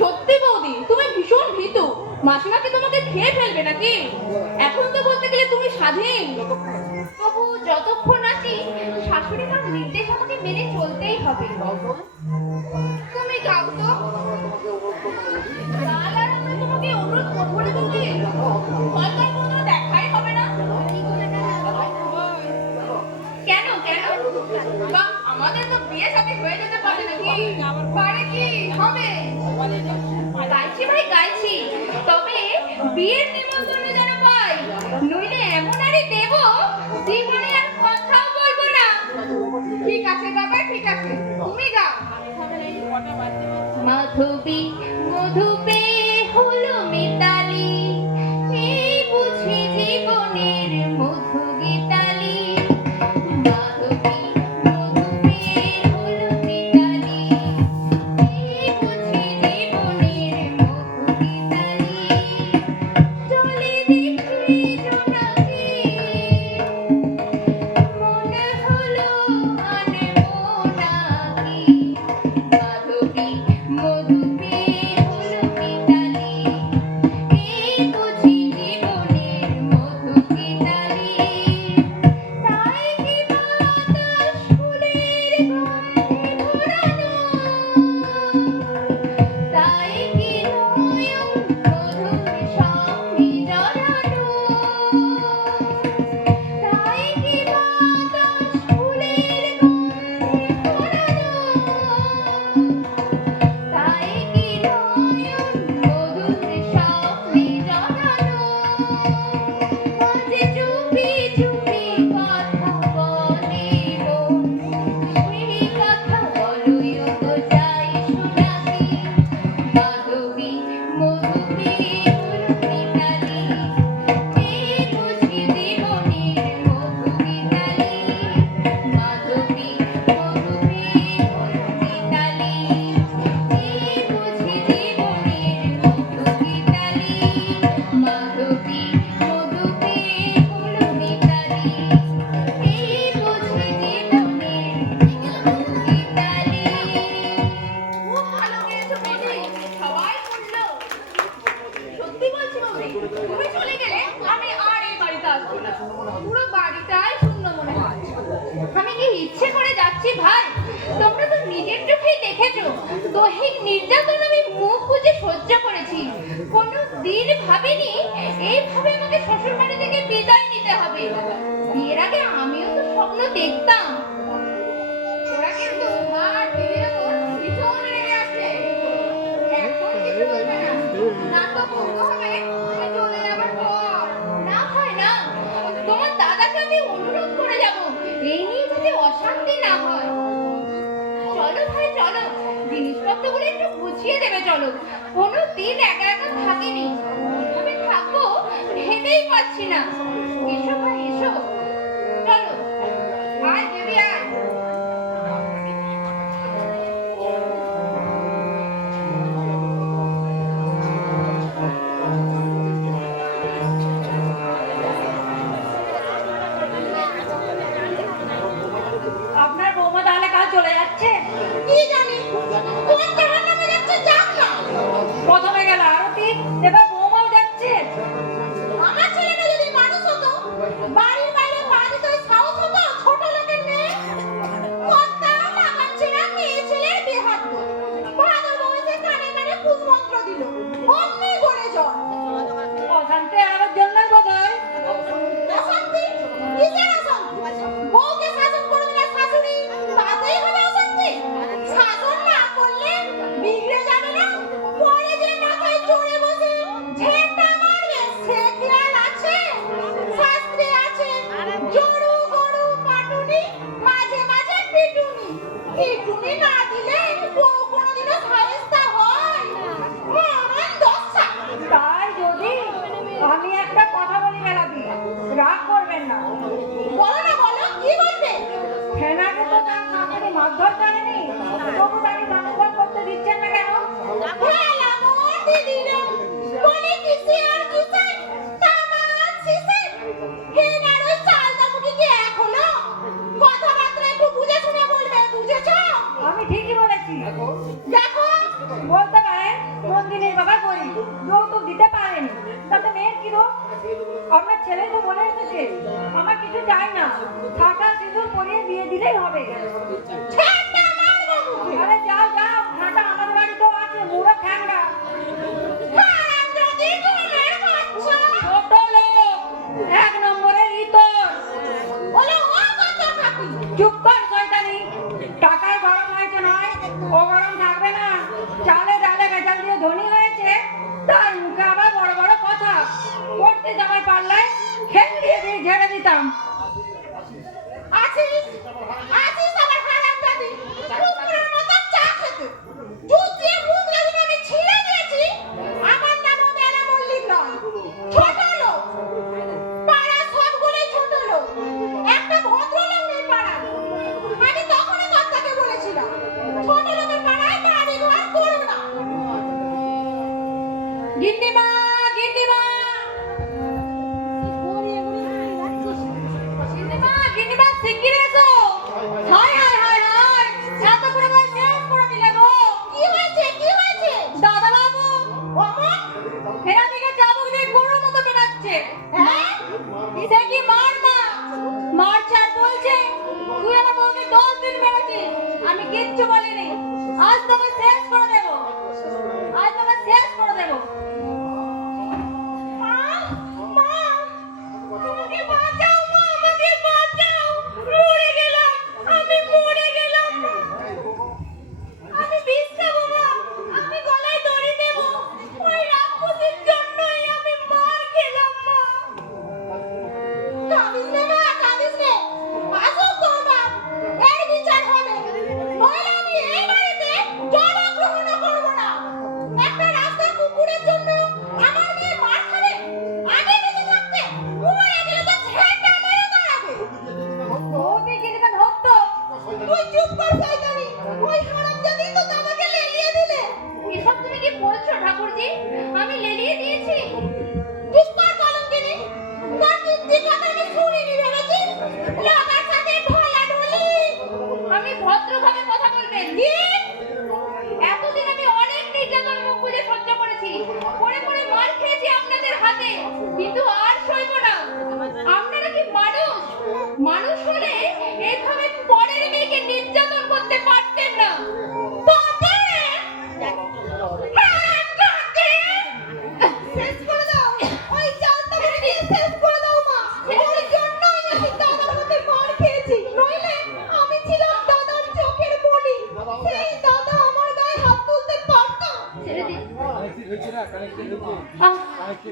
সত্যি বৌদি, তুমি ভীষণ ভীতু। মাসিমা কি তোমাকে খেয়ে ফেলবে নাকি? এখন তো বলতে গেলে তুমি স্বাধীন। তবু যতক্ষণ আছি শাশুড়ি মার নির্দেশ আমাকে মেনে চলতেই হবে। তুমি গাও তো। কাল আর আমরা তোমাকে অনুরোধ করবো না বৌদি, হয়তো আর কোনো দেখাই হবে না। কেন কেন? বা আমাদের তো বিয়ে সাথে হয়ে যেতে পারে নাকি? পারে কি? হবে। গাইছি ভাই গাইছি, তবে বিয়ের নিমন্ত্রণ যেন পাই, নইলে এমন আরে দেব জীবনে আর কথাও বলবো না। ঠিক আছে বাবা, ঠিক আছে, তুমি গাও। মাধবী মধুপে হলো মিতালি, এই বুঝি জীবনের মধু গীতালি। মাধবী মধুপে হলো মিতালি, এই বুঝি জীবনের মধু গীতালি। চলে দেখি জোনাকি, মনে হলো আনবো নাকি। মাধবী মধুপে হলো মিতালি, দেখেছো, দৈহিক নির্যাতন আমি মুখ বুজে সহ্য করেছি। কোনো দিন ভাবিনি এইভাবে আমাকে শ্বশুর বাড়ি থেকে বিদায় নিতে হবে। বিয়ের আগে আমিও তো স্বপ্ন দেখতাম। ওরা কিন্তু মার দিদির ওপর ভীষণ রেগে আছে। এখন কিছু বলবে না, নাটক বন্ধ হবে তুমি চলে যাবার পর। না হয় না, তোমার দাদাকে আমি অনুরোধ করে যাব, এই নিয়ে যদি অশান্তি না হয়। চলো ভাই চলো, জিনিসপত্রগুলো একটু গুছিয়ে দেবে চলো। কোনো দিন একা একা থাকিনি, কিভাবে থাকবো ভেবেই পাচ্ছি না। এসো ভাই এসো, চলো আয় দেবী আয়। আপনার বৌমা তাহলে কাল চলে যাচ্ছে? কি জানি কোন জাহান্নামে যাচ্ছে, যাক না। প্রথমে গেল আরতি, এবার বৌমাও যাচ্ছে। আমার ছেলেটা যদি মানুষ হতো, বাড়ির বাইরে পা দিতে সাহস হতো ছোট লোকের মেয়ে। কথাও লাগাচ্ছে না মেয়ে ছেলের বেহাত। ভাদর বউকে কানে কানে কুমন্ত্র দিল, অমনি গড়ে জল। অশান্তি আমার জন্যই বোধ হয়। অশান্তি? কিসের অশান্তি? বউকে শাসন করে দিলে শাশুড়ি, তাতেই হবে অশান্তি? শাসন না করলে বিগড়ে যাবে না? পরে যে মাথায় চড়ে বসে ঝেঁটা মারবে সে খেয়াল আছে? শাস্ত্রে আছে, জড়ু গরু পাটুনি, মাঝে মাঝে পিটুনি। পিটুনি না দিলে বউ কোনোদিনও শায়েস্তা হয়? মরণ দশা। তাই যদি আমি একটা কথা বলি মেলাদি, রাগ করবেন না। বলো না, বলো কি বলবে? ফেনাকে তো তার শাশুড়ি মারধর করেনি, তবু তাকে দামোদর করতে দিচ্ছেন না কেন? হেলা মোর দিদিরা, বলে কিসে আর কিসে, তামাক শিশে। হেনার ওই চালদামুখী কি এক হলো? কথাবার্তা একটু বুঝে শুনে বলবে, বুঝেছো? আমি ঠিকই বলেছি। দেখো, বলতে পারেন নন্দিনীর বাবা গরিব, যৌতুক দিতে পারেনি, তাতে মেয়ের কি দোষ? আপনার ছেলে তো বলে এসেছে আমার কিছু চাই না, ফাঁকা সিঁদুর পরিয়ে দিয়ে দিলেই হবে। ঠ্যাংটা মারবো মুখে। আরে যাও যাও, ফাঁকা আমাদের বাড়িতেও আছে, মুড়ো ঠ্যাংরা। হারামজাদি ঘরের বাচ্চা। ছোট লোক, এক নম্বরের ইতর। বলে ও কত কাকি। চুপ কর শয়তানি, টাকায় গরম হয়েছে নয়, ও গরম থাকবে না। চালে ডালে বেচাল দিয়ে ধনী হয়েছে, তার মুখে আবার বড় বড় কথা। করতে যাওয়ার পারলে খেল দিয়ে দিয়ে ঝেড়ে দিতাম। আছিস, আছিস আবার হারামজাদি। কুকুরের মতো চা খেতে। দুধ দিয়ে মুখ যেদিন আমি ছিঁড়ে দিয়েছি, আমার নামও মেলা মল্লিক নয়। ছোট লোক। পাড়ার সবগুলোই ছোট লোক। একটা ভদ্রলোক নেই পাড়ায়। আমি তখনই কর্তাকে বলেছিলাম, ছোট লোকের পাড়ায় বাড়ি ঘর করো না। গিন্নিমা, গিন্নিমা, গিন্নিমা, গিন্নিমা, শিগগির এসো। হায় হায় হায় হায়, এত করে ভাই শেষ করে দিলে গো। কি হয়েছে, কি হয়েছে? দাদা বাবু, অমন? ফেরা দিকে চাবুক দিয়ে গরুর মতো বেড়াচ্ছে। হ্যাঁ? সে কি মার মা, মারছে আর বলছে তুই আমার বউকে 10 দিন মেরেছিস। আমি কিচ্ছু বলিনি, আজ তোকে শেষ করে দেবো, আজ তোকে শেষ করে দেবো। মা, মা, আমাকে বাঁচাও মা, আমাকে বাঁচাও। মরে গেলাম, আমি মরে গেলাম মা। আমি বিষ খাবো মা, আমি গলায় দড়ি দেবো। ওই রাক্ষসীর জন্যই আমি মার খেলাম মা। কাঁদিস নে মা, কাঁদিস নে। আসুক তোর বাপ, এর বিচার হবে। নইলে আমি এই বাড়িতে জলগ্রহণ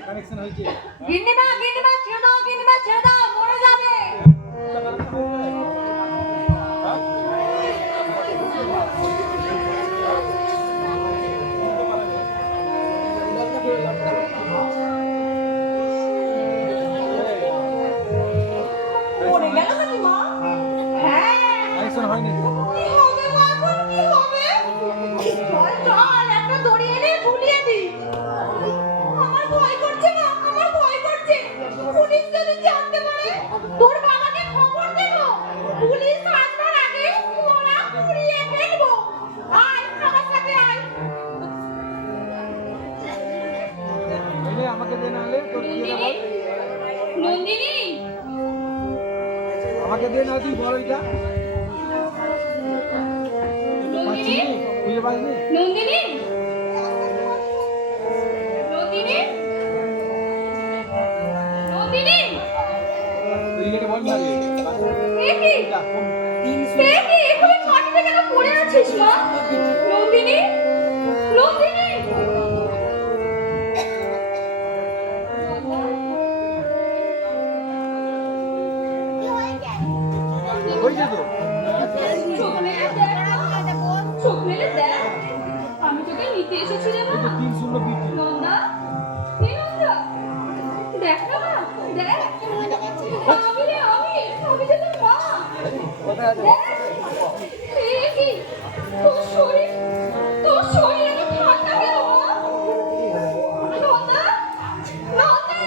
কানেকশন হয়েছে গিন্নিমা ছেড়ে দাও মরে যাবে। পড়ে গেল নাকি মা? হ্যাঁ। কানেকশন হয়নি কি হবে মা এখন কি হবে? চল চল একটা দড়ি এনে ঝুলিয়ে দি। আমার ভয় করছে না, আমার ভয় করছে। পুলিশ যদি জানতে পারে তোর বাবাকে খবর দেব। পুলিশ আসবার আগে ওরা পুড়িয়ে ফেলবো। আয় আমার সাথে আয়। এলে আমাকে দে না হলে তোর দিয়ে নন্দিনী নন্দিনী আমাকে দে না তুই বল এটা নন্দিনী খুঁজে পাসনি নন্দিনী নন্দিনী নন্দিনী তুই এটা বল না এ কি এটা কোন এ কি এখানে মাটিতে কেন পড়ে আছিস মা? নন্দিনী নন্দিনী হয়েছে তো চোখ মেলে দেখ চোখ মেলে দেখ আমি তোকে নিতে এসেছি রে এই মা। যে 3-0 বিটি নন্দা কে নন্দা দেখ না মা দেখ আমি যে তোর মা কোথায় আছে দেখ এ কি তোর শরীর এত ঠান্ডা কেন মা? নন্দা নন্দা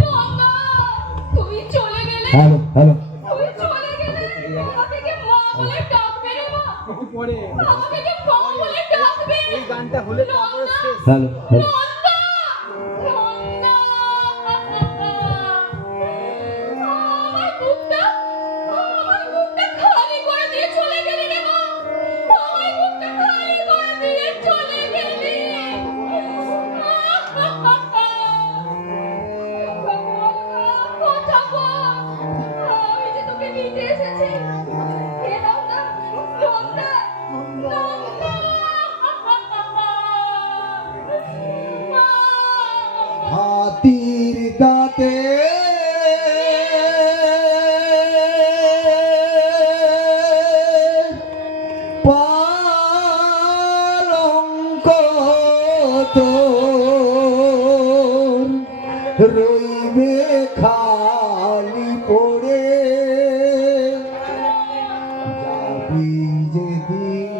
নন্দা তুমি চলে গেলে হ্যালো হ্যালো তুই চলে গেলে আমাকে মা বলে ডাকবে রে মা পরে আমাকে মা বলে ডাকবে এই গানটা হলে তারপরে শেষ হ্যালো হ্যালো নন্দা নন্দা আমার বুকটা খালি করে দিয়ে চলে গেলি রে মা আমার বুকটা খালি করে দিয়ে চলে গেলি কথা বল আমি যে তোকে নিতে এসেছি হে নন্দা নন্দা হাতির দাঁতে পালঙ্ক তোর রইবে খালি পড়ে যাবি যেদিন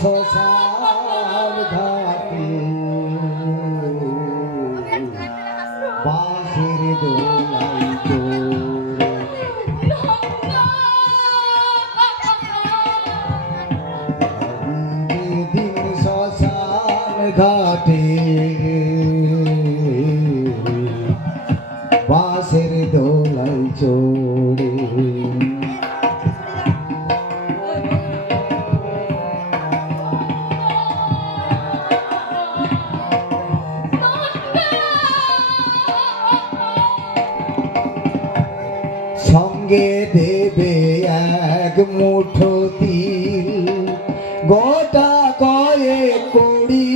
শ্মশান ঘাটে বাঁশের দোলাই দিন শ্মশান ঘাটে বাঁশের দোলাই চড়ে সঙ্গে দেবে এক মুঠো তিল গোটা কয়ে কড়ি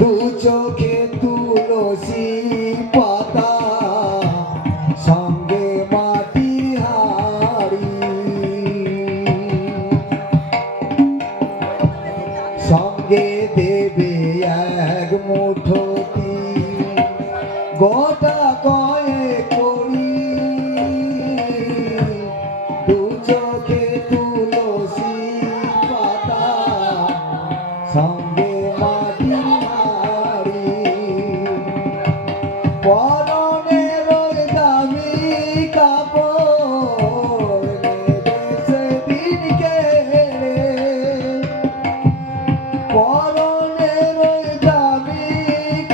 দু চোখে তুলসী পাতা সঙ্গে মাটির হাড়ি সঙ্গে দেবে এক মুঠো তিল গোটা কয়ে করি দু চোখে তুলসী পাতা সঙ্গে মাটি হাড়ি পরনে রই দামি কাপড় নেবে সেদিন কেড়ে পরনে রই দামি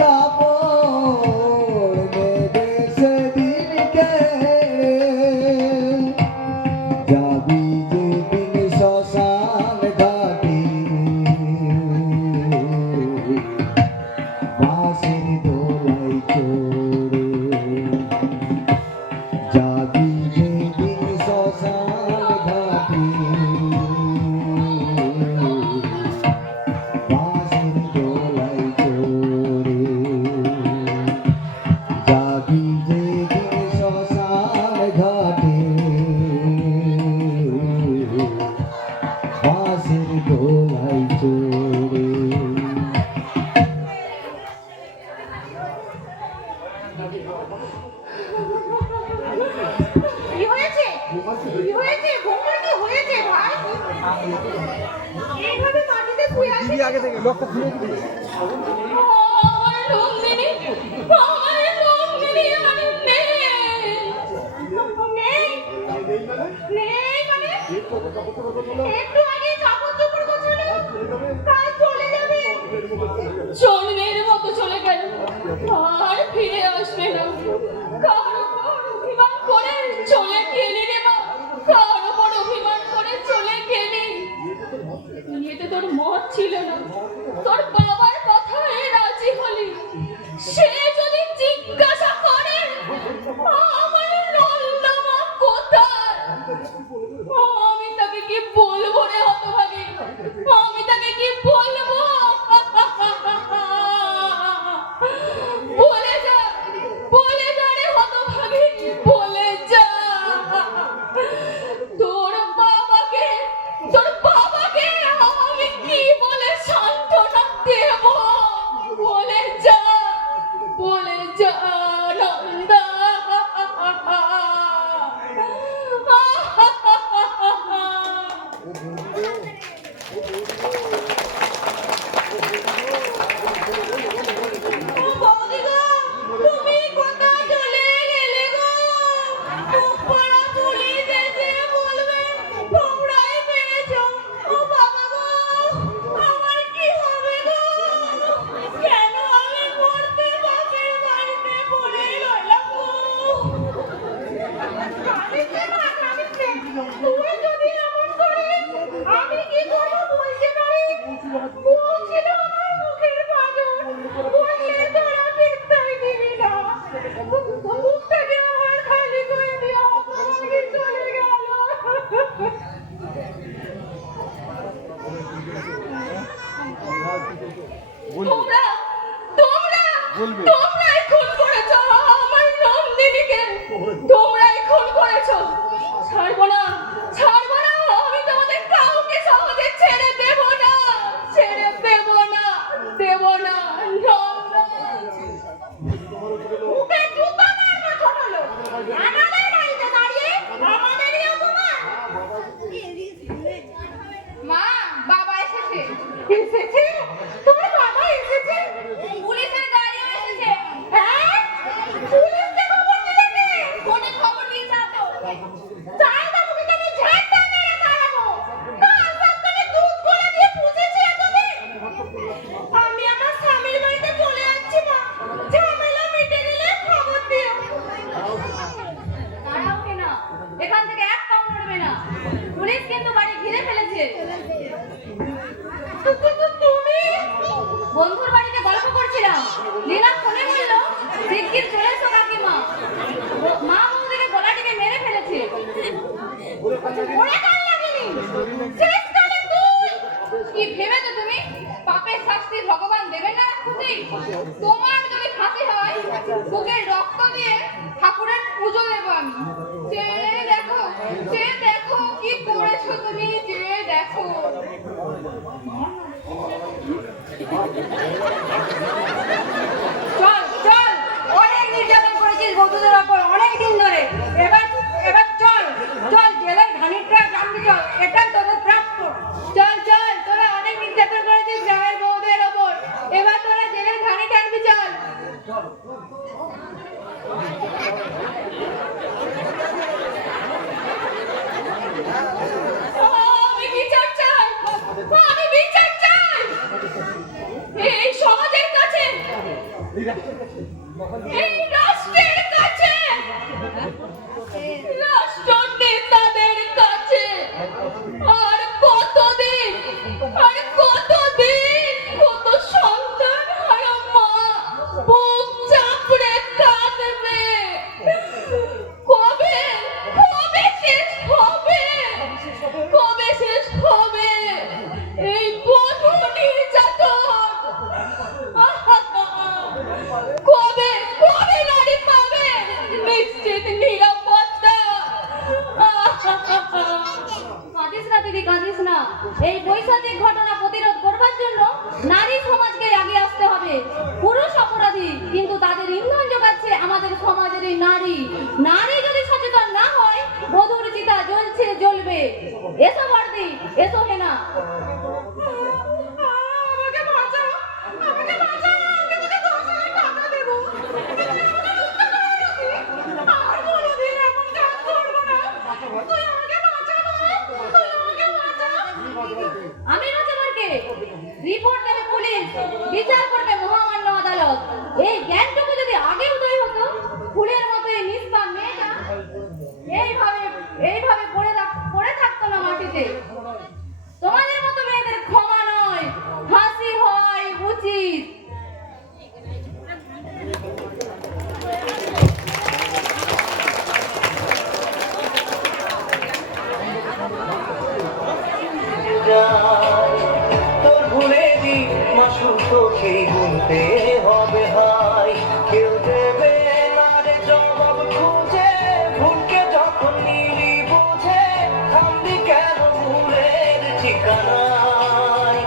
কাপড় নেবে সেদিন কি হয়েছে? কি হয়েছে? বৌমার কি হয়েছে ভাই? এইভাবে মাটিতে শুয়ে আছে। দিদি আগে থেকে লোকটা ঘুরে দিবি। আমার নন্দিনী, আমার নন্দিনী আর নেই। নেই? নেই মানে? একটু আগে কাপড় চোপড় গোছানো, কাল চলে যাবে। জন্মের মতো চলে গেল, আর ফিরে আসবে না। কার উপর অভিমান করে চলে গেলি রে মা, কার উপর অভিমান করে চলে গেলি? দুনিয়াতে তোর মত ছিল না, তোর বাবার কথায় রাজি হলি। সে যদি জিজ্ঞাসা করে আমার নন্দমা কোথায়, আমি তাকে কি বলবো রে হতভাগী? আমি তাকে কি বলবো? বলে যা রে হতভাগী, বলে যা। তোর বাবাকে আমি কি বলে সান্ত্বনা দেব? বলে যা নন্দা। ও বৌদি গো, তুমি কোথায় চলে গেলে গো? উপরা তুলি দেশে বলবে তোমরাই পেয়েছো। ও বাবা গো, আমার কি হবে গো? কেন আমি পড়তে বাপের বাড়িতে পড়ে রইলাম গো? কাঁদিছে মা, কাঁদিছে। তুই যদি এমন করিস, আমি কি করবো বলতে পারি? বলছিল আমার মুখের পাঁজর, বললে তোরা চিন্তাই দিবি না। মুখটাকে আমার খালি করে দিয়ে আমাকে চলে গেল। তোমরাই খুন করেছো আমার নন্দিনীকে, তোমরাই খুন করেছো। ছাড়বো না, আমি তোমাদের কাউকে সহজে ছেড়ে দেব না, নন্দা। মুখে জুতা মারবো ছোট লোক। আমাদের বাড়িতে দাঁড়িয়ে আমাদেরই অপমান। মা, বাবা এসেছে। এসেছে? তোমার বাবা এসেছে? পুলিশের গাড়িও এসেছে। হ্যাঁ? পুলিশকে খবর দিলে কে? ফোনে খবর দিয়ে যা তো। চাই না মুখে আমি ঝাঁটা মেরে তাড়াবো। কাল সকালে দুধ করে দিয়ে পুষেছি এতদিন। আমি আমার স্বামীর বাড়িতে চলে যাচ্ছি মা। ঝামেলা মিটে গেলে খবর দিও। দাঁড়াও কেনা, এখান থেকে এক পাও নড়বে না। পুলিশ কিন্তু বাড়ি ঘিরে ফেলেছে। তুমি? বন্ধুর বাড়িতে গল্প করছিলাম, লীলা ফোনে বললো শিগগির চলে এসো কাকিমা, মা বৌদিকে গলা টিপে মেরে ফেলেছে। ওরে কাল লাগেনি। শেষকালে তুই। কি ভেবেছো তুমি পাপের শাস্তি ভগবান দেবেন না খুশি? তোমার যদি ফাঁসি হয়, বুকের রক্ত দিয়ে ঠাকুরের পুজো দেবো আমি। যে দেখো কি করেছো তুমি, যে দেখো। চল, অনেক নির্যাতন করেছিস বন্ধুদের ওপর অনেক দিন ধরে। এবার চল জেলের ঘানিটা টানবি চল, এটাই তোদের প্রাপ্য। চল তোরা অনেক নির্যাতন করেছিস গ্রামের বউদের ওপর, এবার তোরা জেলের ঘানি টানবি চল। আমি বিচার চাই এই সমাজের কাছে, এই রাষ্ট্রের কাছে। নারী যদি সচেতন না হয় বধূর চিতা জ্বলছে জ্বলবে। এসো বর্দি, এসো হেনা। আমাকে বাঁচাও, আমাকে বাঁচাও, আমি তোকে 10,000 টাকা দেবো। আর কোনোদিন এমন কাজ করবো না। তুই আমাকে বাঁচা ভাই, তুই আমাকে বাঁচা। আমি বাঁচাবার কে? রিপোর্ট দেবে পুলিশ, বিচার করবে মহামান্য আদালত। এই জ্ঞানটুকু যদি আগে উদয় হতো, ফুলের মতো এই নিষ্পাপ মেয়েটা এইভাবে পড়ে থাকতো না মাটিতে। তোমাদের মতো মেয়েদের ক্ষমা নয়, ফাঁসি হয় উচিত। তোর ভুলে দি মাসুর তোকে গুনতে হবে হাই, কেউ দেবে না রে জবাব খুঁজে, ভুলকে যখন নিলি বুঝে থামবি কেন ভুলের ঠিকানায়।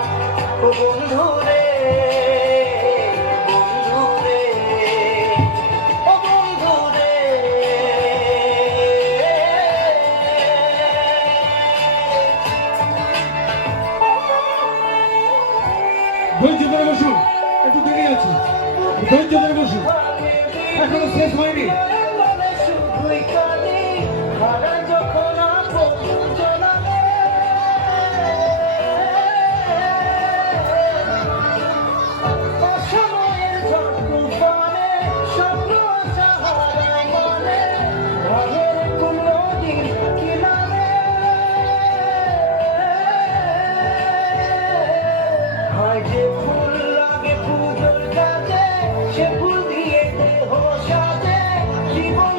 ও বন্ধু রে, বন্ধু রে, ও বন্ধু রে। ধৈর্য ধরে বসুন, একটু দেরি আছে, ধৈর্য ধরে বসুন, এখনো শেষ হয়নি। শুধুই কাঁদি হারা যখন আপন জনাবে, অসময়ের ঝড় তুফানে স্বপ্ন আশা হারায় মনে, ভয়ের কোনো দিন কিনারে হয় যে ফুল লাগে পুজোর কাজে, সে ফুল দিয়ে দেহ সাজে, জীবন